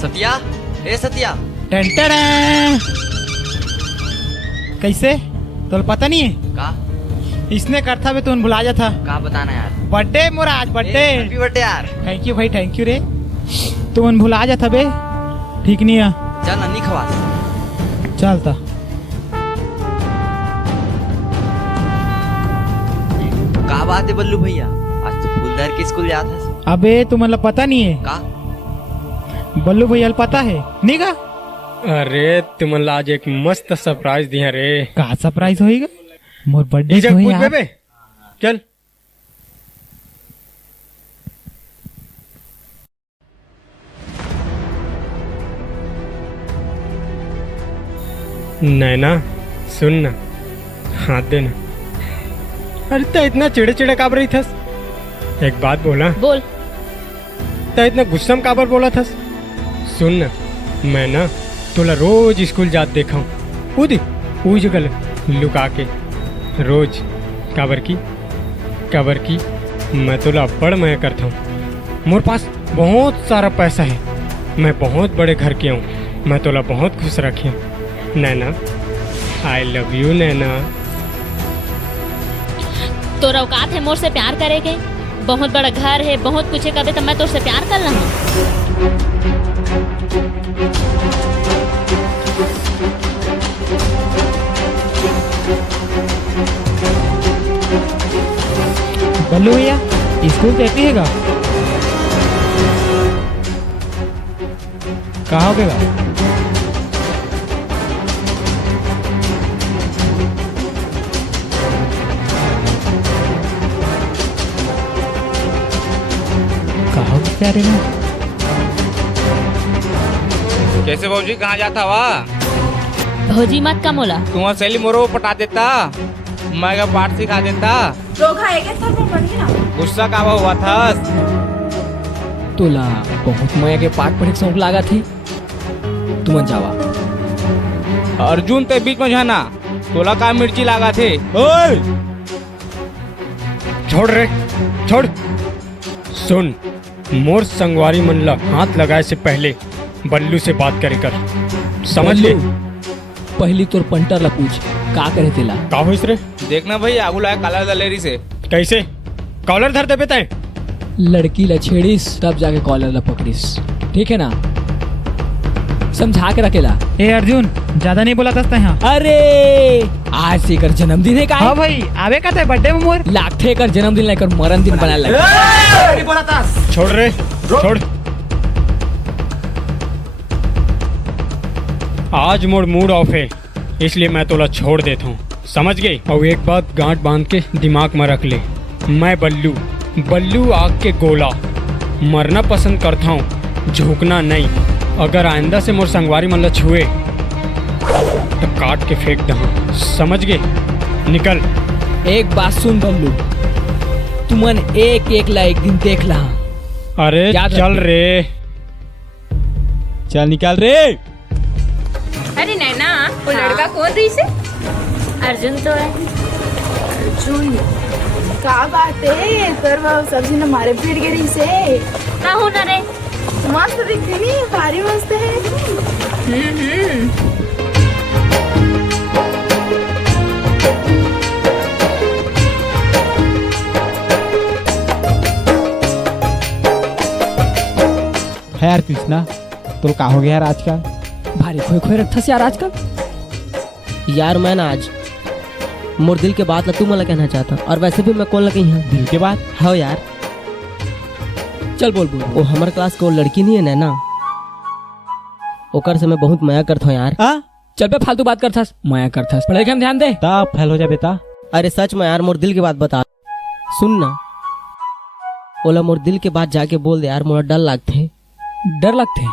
सतिया ए सतिया कैसे तो पता नहीं है का इसने करता भी तुम भुला जाता का बताना यार बर्थडे मोरा आज बर्थडे हैप्पी बर्थडे यार थैंक यू भाई थैंक यू रे तुम भुला जाता बे ठीक नहीं है चल नन्ही खवास चलता का बात है बल्लू भैया आज तो फूलदार के स्कूल जाता है। अबे तुम्हें पता नहीं है का बल्लू भैया पता है नहीं का अरे तुमन आज एक मस्त सरप्राइज दिया रे। का सरप्राइज होएगा मोर बर्थडे जब पूछ बेबे चल नैना सुन ना हाथ देना। अरे तो इतना चिड़े चिड़े काबर रही थस? एक बात बोला बोल तो इतना गुस्सा में काबर बोला थस? सुन ना मैं ना तोला रोज स्कूल जात देखा हूँ उस जगह लुका के रोज काबर की मैं तोला बड़ मैं करता हूँ। मोर पास बहुत सारा पैसा है, मैं बहुत बड़े घर के हूँ, मैं तोला बहुत खुश रखी हूँ नैना। आई लव यू नैना। तो औकात है मोर से प्यार करे के? बहुत बड़ा घर है बहुत कुछ है कभी तो मैं तो से प्यार कर रहा बल्लू भैया स्कूल कहती है कहाँ हो गया? कहाँ हो प्यारे में? कैसे भाजी कहाँ जाता हुआ? भौजी मत का मोला तुम्हारा सहेली मोरो पटा देता, मैं का पाठ सिखा देता। रोगा है क्या सर में पड़ गया? गुस्सा काबा हुआ था? तोला बहुत माया के पाठ पढ़े के शौक लागा थे तुम जावा। अर्जुन ते बीच में जाना तोला का मिर्ची लागा थे। ओए छोड़ रे छोड़। सुन, मोर संगवारी मन ला हाथ लगाए से पहले बल्लू से बात करे कर, समझ ले। पहली तोर पंटर ला पूछ का करे तेला। का होइस रे? देखना भाई आगू लाया काला दलेरी से। कैसे कॉलर धर दे बेटे? लड़की ला छेड़ीस तब जाके कॉलर ला पकड़ीस, ठीक है ना? समझा के रखेला। ए अर्जुन ज्यादा नहीं बोला था यहाँ। अरे आज से कर जन्मदिन है का? हाँ भाई आवे का बर्थडे में मोर लाखे कर जन्मदिन लेकर मरण दिन बना लगा। छोड़ रे छोड़। आज मोर मूड ऑफ है इसलिए मैं तोला छोड़ देता हूँ, समझ गई? और एक बात गांठ बांध के दिमाग में रख ले, मैं बल्लू आग के गोला, मरना पसंद करता हूँ, झुकना नहीं। अगर आइंदा से मोर संगवारी मन ला छुए तो काट के फेंक दहा, समझ गए? निकल। एक बात सुन बल्लू, तुमन एक ला एक दिन देख ला। अरे चल रे, चल निकाल रे। अरे नैना वो लड़का कौन रही से? अर्जुन तो है। अर्जुन का बात है? तर वो सब्जी न मारे पीट गिरी से का हो ना रे? मस्त दिखती नहीं, भारी मस्त है। है यार कृष्णा, तो का हो गया यार आजकल? भारी खोए खोए रखता से यार आजकल। यार मैं ना आज मोर दिल के बात ला तू मला कहना चाहता, और वैसे भी मैं कौन लगी हूँ दिल के बात? हाँ यार चल बोल। वो हमारे क्लास के वो लड़की नहीं है नैना, ओकर से मैं बहुत माया करता हूँ यार। चल पे फालतू बात करता, माया करता, पढ़ाई में ध्यान दे। तब फेल हो जा बेटा। अरे सच में यार मोर दिल की बात बता, सुन ना। ओला मोर दिल के बात जाके बोल दे यार, मोरा डर लगते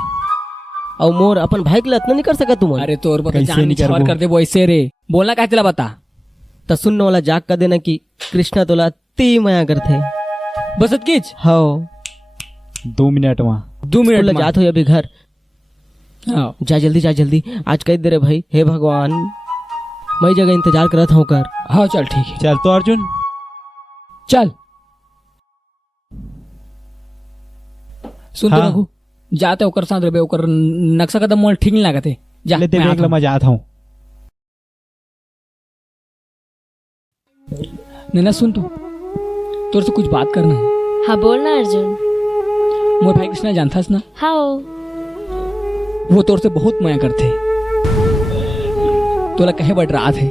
और मोर अपन भाई के लिए इतना नहीं कर सका तुम। अरे तोर बता जान निछावर कर दे वैसे रे, बोलना का तेला बता। तो सुनने वाला जाग कर देना कि कृष्णा तोला ती माया करते बस कीच। हाँ 2 मिनट वहाँ 2 मिनट जात हो अभी घर। जा जल्दी आज कह दे रे भाई। हे भगवान मैं जगह इंतजार करत हूँ कर। हाँ चल ठीक है। चल तो अर्जुन चल। सुन तो रघु, जाते ओकर साथ रे, ओकर नक्शा कदम मोल ठीक नहीं लागते। जा ले देख ला, मैं जाता हूँ। नैना सुन तो, तोर से कुछ बात करना है। हाँ बोलना अर्जुन। मोर भाई कृष्णा जानथास ना? हाँ वो तोर से बहुत माया करते, तोला कहे बढ़ रहा थे,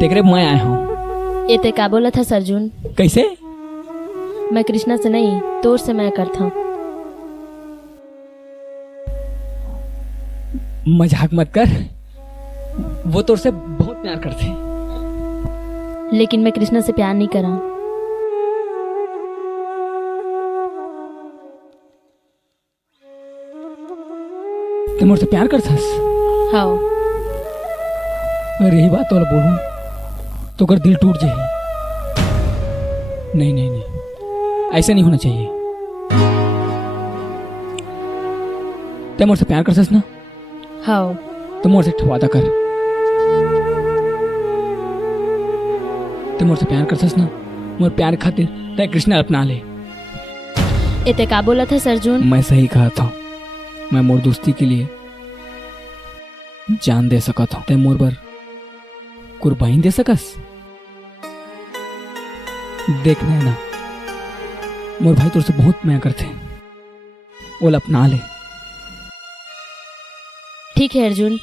तेरे मैं आया हूँ। ये ते का बोला था अर्जुन? कैसे? मैं कृष्णा से नहीं तोर से माया करता हूँ। मजाक मत कर, वो तोर से बहुत प्यार करते। लेकिन मैं कृष्णा से प्यार नहीं करा। तुम मुझसे प्यार करथस? हाँ। अरे यही बात तो बोलूं तो कर दिल टूट जाए। नहीं ऐसा नहीं होना चाहिए। तुम मुझसे प्यार करथस ना? हाँ। तुम मुझसे वादा कर, तुम मुझसे प्यार करथस ना? मोर प्यार खातिर तय कृष्णा अपना ले। इते का बोला था अर्जुन? मैं सही कहा था, मैं मोर दोस्ती के लिए जान दे सका था। तय मोर पर कुर्बानी दे सकस? देखना है ना, मोर भाई तुझसे बहुत माया करते, वो अपना ले। ठीक है अर्जुन,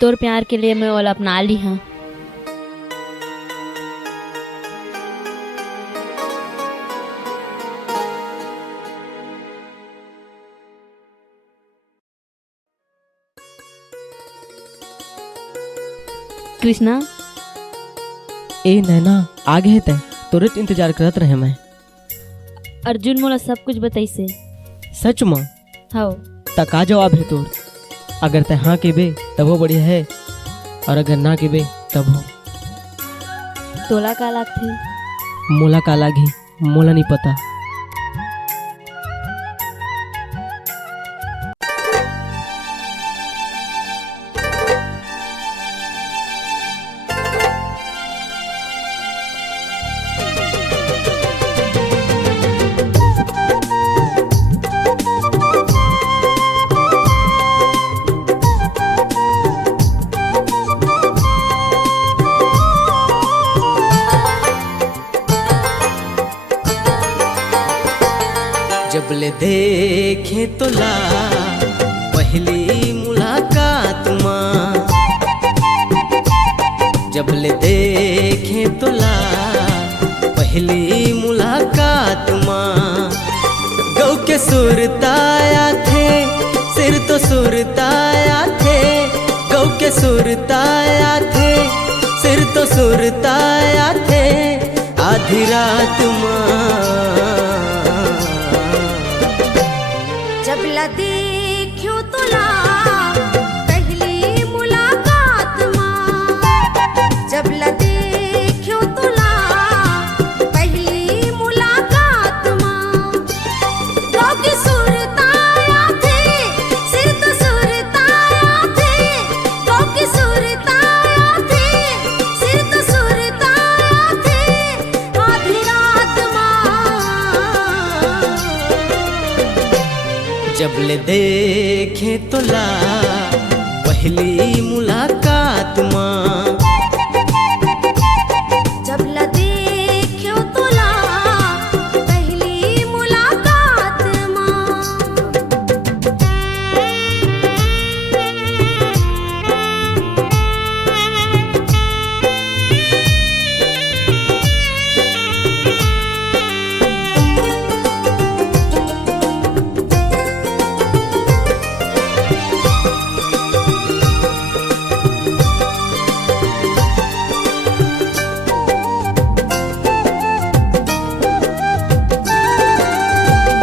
तोर प्यार के लिए मैं ओला अपना ली। हाँ कृष्णा। ए नैना आगे है तय, तुरंत इंतजार करत रहे मैं। अर्जुन मोला सब कुछ बताई से। सच में? हाँ। तका जवाब है तोर? अगर तय हाँ के बे तब वो बढ़िया है, और अगर ना के बे तब हो। तोला का लाग थे? मोला का लागी मोला नहीं पता। जब ले देखे तोला पहली मुलाकात माँ, जब ले देखे तोला पहली मुलाकात माँ। गौ के सुरताया थे सिर तो सुरताया थे, गौ के सुरताया थे सिर तो सुरताया थे। आधी रात माँ जब ला देखूं तोला पहली मुलाकात माँ, जब ला देखूं तोला पहली मुलाकात माँ। गौ की सुरताया थे सिर तो सुरताया थे, गौ की सुरताया थे सिर तो सुरताया थे। आधी रात जब ले देखे तोला पहली मुलाकात माँ, जब ला देखूं तोला पहली मुलाकात माँ।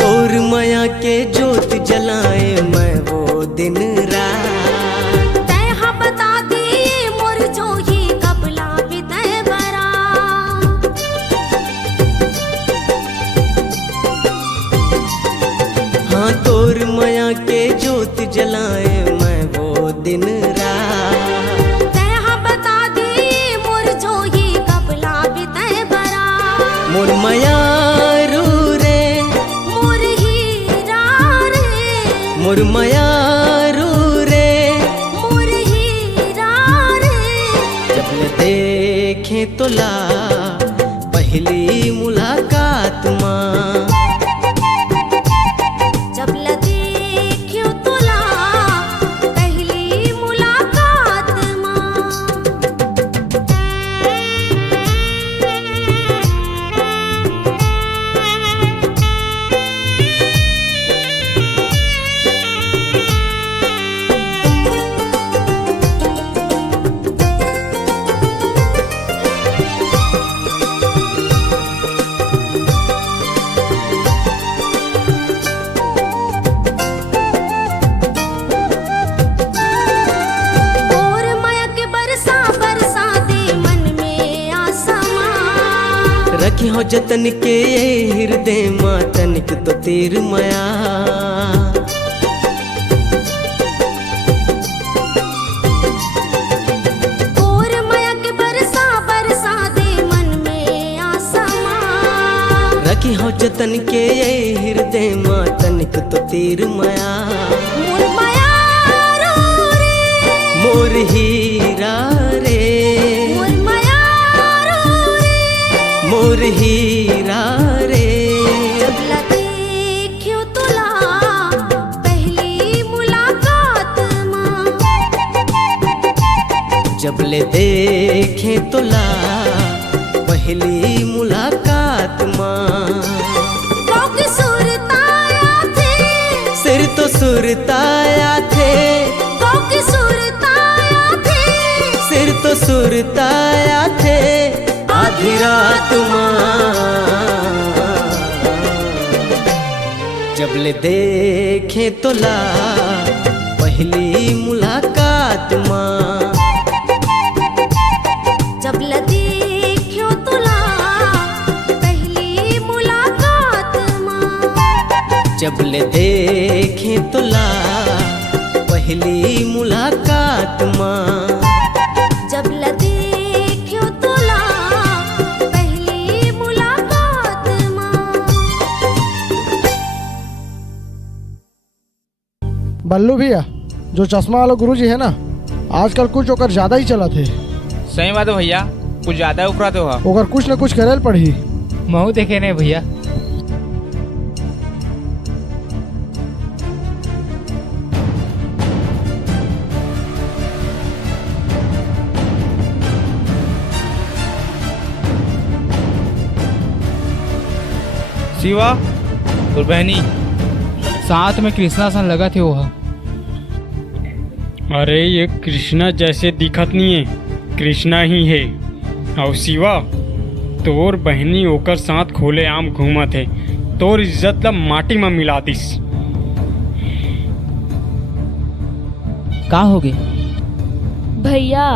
और माया के जोत जलाए मैं वो दिन रात। तैहा बता दिए मोर जो ही कबला बितय बरा। हाँ तोर माया के जोत जलाए मैं वो दिन रात। तैहा बता दिए मोर जो ही कबला बितय बरा। मोर माया रू रे मोर हीरा रे, मोर माया रू रे, मोर हीरा रे। जब ले देखे तोला पहली मुलाकात माँ, जब ला देखूं तोला पहली मुलाकात माँ। और माया के बरसा बरसा दे मन में आसमां। रखी हो जतन के हृदय माँ तनिक तो तेर माया। और माया के बरसा बरसा दे मन में आसमां। रखी हो जतन के हृदय माँ तनिक तो तेर माया। मोर माया रो रे, मोर हीरा रे, मोर माया रो रे। मोर हीरा रे। जब ला देखूं तोला पहली मुलाकात माँ, जब ले देखे तोला पहली मुलाकात माँ। गौ की सुरताया थे सिर तो सुरताया थे, गौ की सुरताया थे सिर तो सुरताया थे। आधी रात माँ जब ले देखे तोला पहली मुलाकात माँ, जब ला देखूं तोला पहली मुलाकात माँ। जब ले देखे तोला पहली मुलाकात माँ, जब ला देखूं तोला पहली मुलाकात माँ। बल्लू भैया जो चश्मा वाला गुरुजी है ना, आजकल कुछ ओकर ज्यादा ही चला थे। सही बात है भैया, कुछ ज्यादा उपरा तो है। ओकर कुछ न कुछ करेल पड़ी। महू देखे नहीं भैया। शिवा और बहनी साथ में कृष्णा सन लगा थे वह। अरे ये कृष्णा जैसे दिखत नहीं है, कृष्णा ही है। और शिवा तोर बहनी ओकर साथ खोले आम घूमत है, तोर इज्जत ला माटी में मिला दिस। का हो गए भैया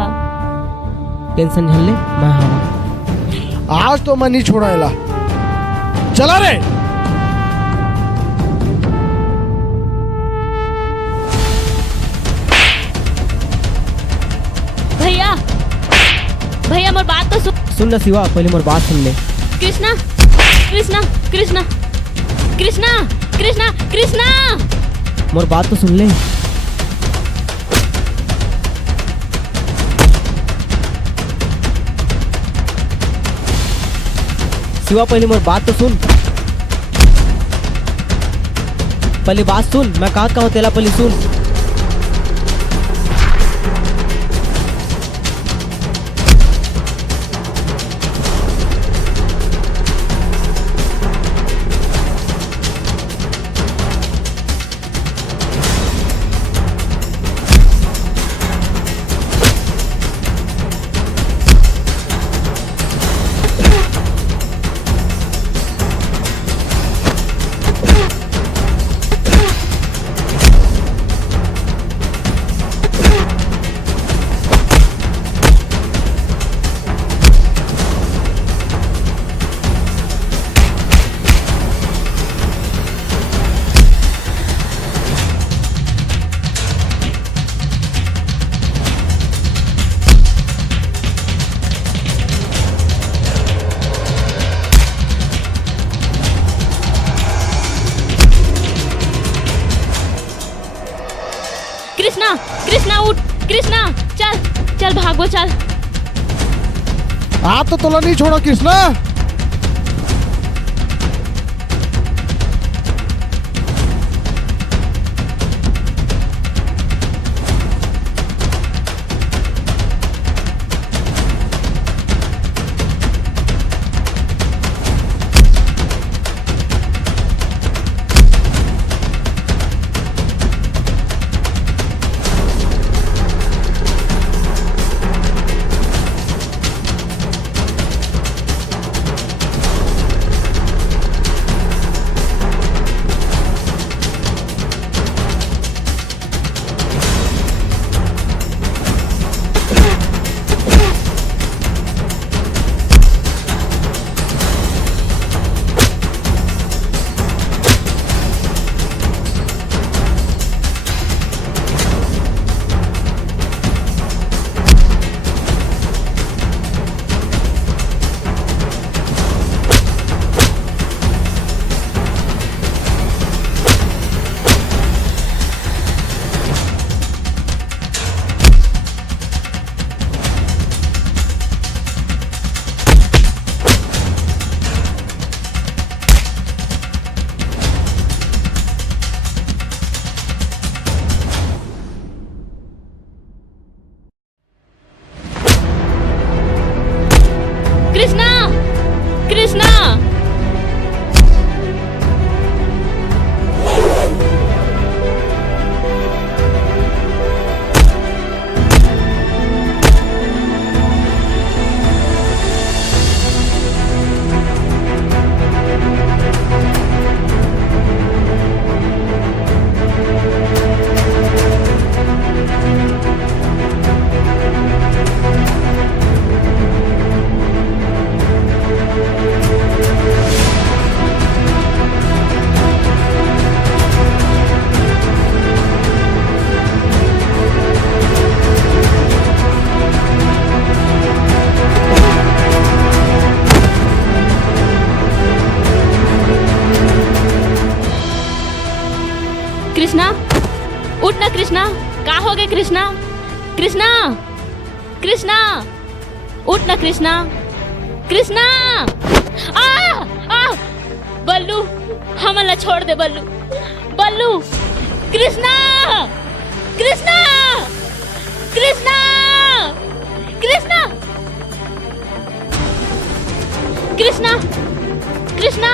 टेंशन झल ले, मैं हाँ आज तो मैं नहीं छोड़ेला। चला रे। भैया भैया मोर बात तो सुन ना शिवा, पहले मोर बात सुन ले। कृष्णा कृष्णा कृष्णा कृष्णा कृष्णा कृष्णा मोर बात तो सुन ले। शिवा पहले मोर बात तो सुन, पहले बात सुन, मैं कहा कहूँ तेला पहले सुन। कृष्णा कृष्णा उठ, कृष्णा चल चल भागो चल। आप तो तोला नहीं छोड़ो कृष्णा। कृष्णा कृष्णा कृष्णा उठ ना कृष्णा, का हो गए कृष्णा? कृष्णा कृष्णा उठ ना कृष्णा, कृष्णा आ आ बल्लू हमला छोड़ दे बल्लू, बल्लू कृष्णा कृष्णा कृष्णा कृष्णा कृष्णा कृष्णा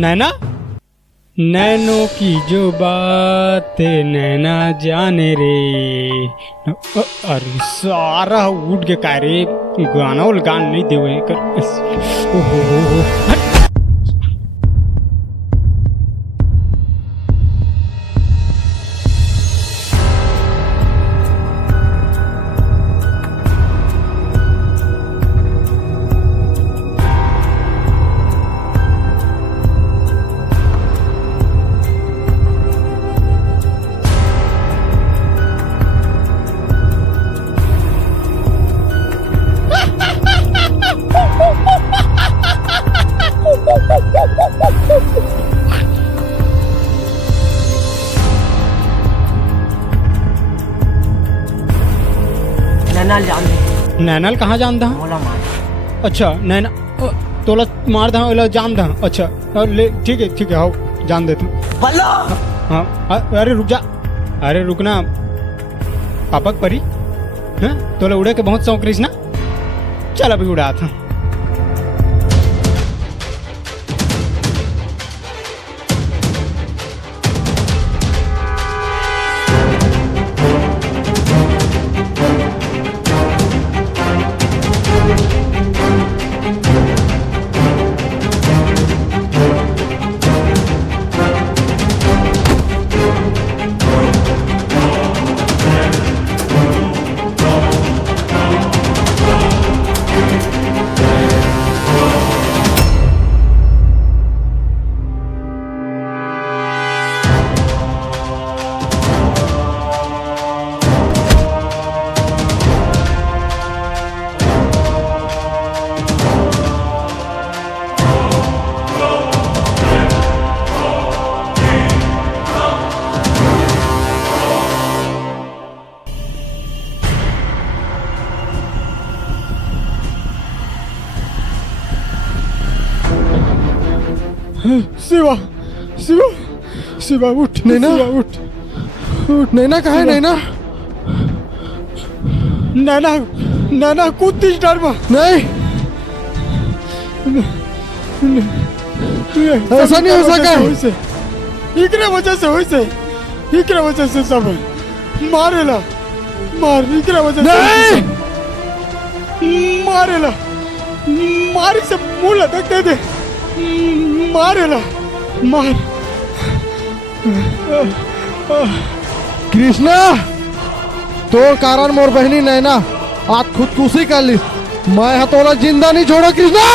नैना नैनों की जो बात नैना जाने रे। अरे सारा उठ के का रे गाना और गान नहीं देवे कर। ओहो नैनाल जान दे। नैनल कहाँ जानता है? मोला मार। अच्छा नैना तोला मार दा ओला जान दा। अच्छा ले ठीक है आओ जान दे तू। बल्लो हाँ अरे रुक जा। अरे रुकना पापक परी हैं तोला उड़े के बहुत शौक रहीस ना। चल अभी उड़ा था। शिवा शिवा शिवा उठ नैना उठ नैना कहाँ है नैना? नैना नैना कूदती डर में नहीं ऐसा नहीं हो सका है। इकरे वजह से सब मारेला मार इकरे वजह से मारेला मारी से मुंह लटक दे दे मारेला मार। कृष्णा तो कारण मोर बहनी नैना आज खुदकुशी कर ली। मैं हथौड़ा जिंदा नहीं छोड़ा कृष्णा।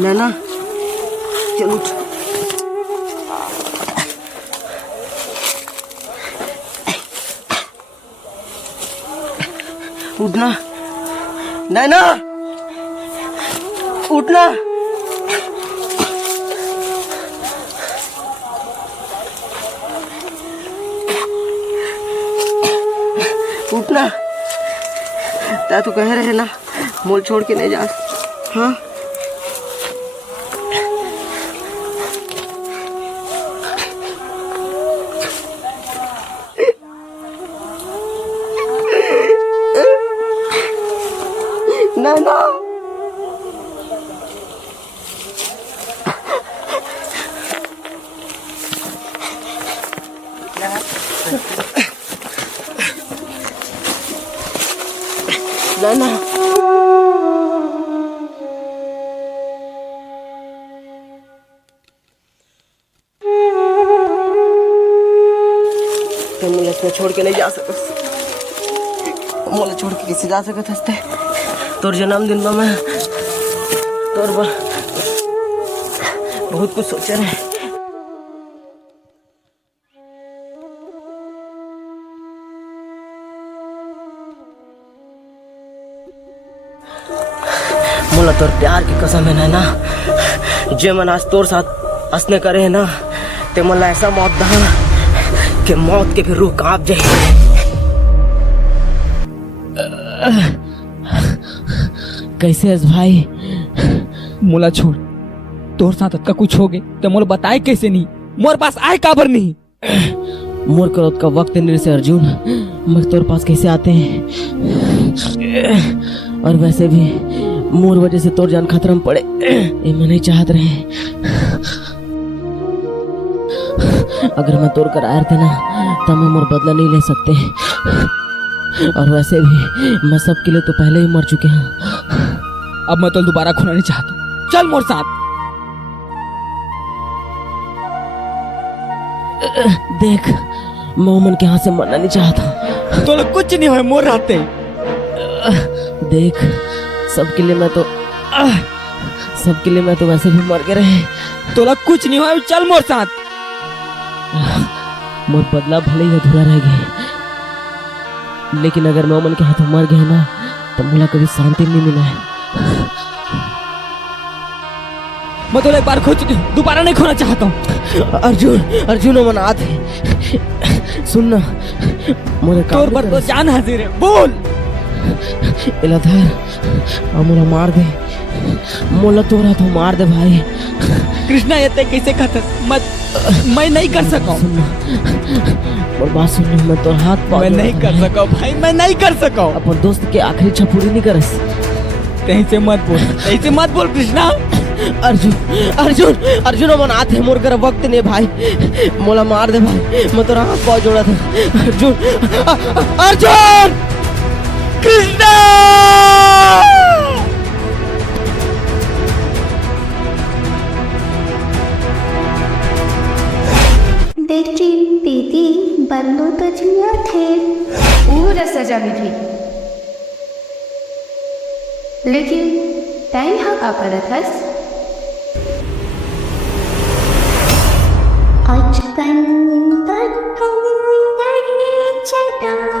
नैना चल उठ। उठना नैना उठना। उठना ता तू कह रहे ना मोल छोड़ के नहीं जा। हाँ नैना नैना तुम मुझे इसमें छोड़ के नहीं जा सकत मुझे छोड़ के किसी जा सकत हस्ते तोर जन्मदिन में मैं तोर बहुत कुछ सोचे रहे मोला तोर प्यार की कसम है नैना जे मन आज तोर साथ हंसने करे है ना ते मला ऐसा मौत दहा कि मौत के भी रूह कांप जाए। कैसे हस भाई मोला छोड़ तोर साथ का कुछ हो गए तो मोला बताए कैसे नहीं मोर पास आए काबर नहीं मोर करोत का वक्त नहीं से अर्जुन मैं तोर पास कैसे आते हैं और वैसे भी मोर वजह से तोर जान खतरा में पड़े ये मैं नहीं चाहत रहे अगर मैं तोर कर आए थे ना तब मैं मोर बदला नहीं ले सकते और वैसे भी मैं सबके लिए तो पहले ही मर चुके हैं अब मैं तो दोबारा खोना नहीं चाहता चल मोर साथ देख मैं उमन के हाथ से मरना नहीं चाहता तो कुछ नहीं हो मोर रहते देख सबके लिए मैं तो वैसे भी मर के रहे तोला कुछ नहीं हो चल मोर साथ मोर बदला भले ही अधूरा रह गए लेकिन अगर मैं उमन के हाथों मर गया ना तो मुझे कभी शांति नहीं मिला है मैं तो एक बार खो चुकी हूँ दोबारा नहीं खोना चाहता हूँ अर्जुन उमन आते सुनना मोरे तोर पर तो जान हाजिर है बोल इलाधर मोला मार दे मोला तोरा तो मार दे भाई कृष्णा ये ते कैसे कहता मैं नहीं कर सका और बात सुन मैं तो हाथ मैं नहीं कर सका भाई मैं नहीं कर सका अपन दोस्त के आखिरी इच्छा पूरी नहीं करस ऐसे मत बोल कृष्णा अर्जुन मन आते मोर कर वक्त नहीं भाई मोला मार दे भाई मैं तो हाथ पाँव जोड़ा था अर्जुन कृष्णा देखी दीदी बल्लू तो जिया थे पूरा सजा भी लेकिन टाइम हाँ का करत हस आज चटा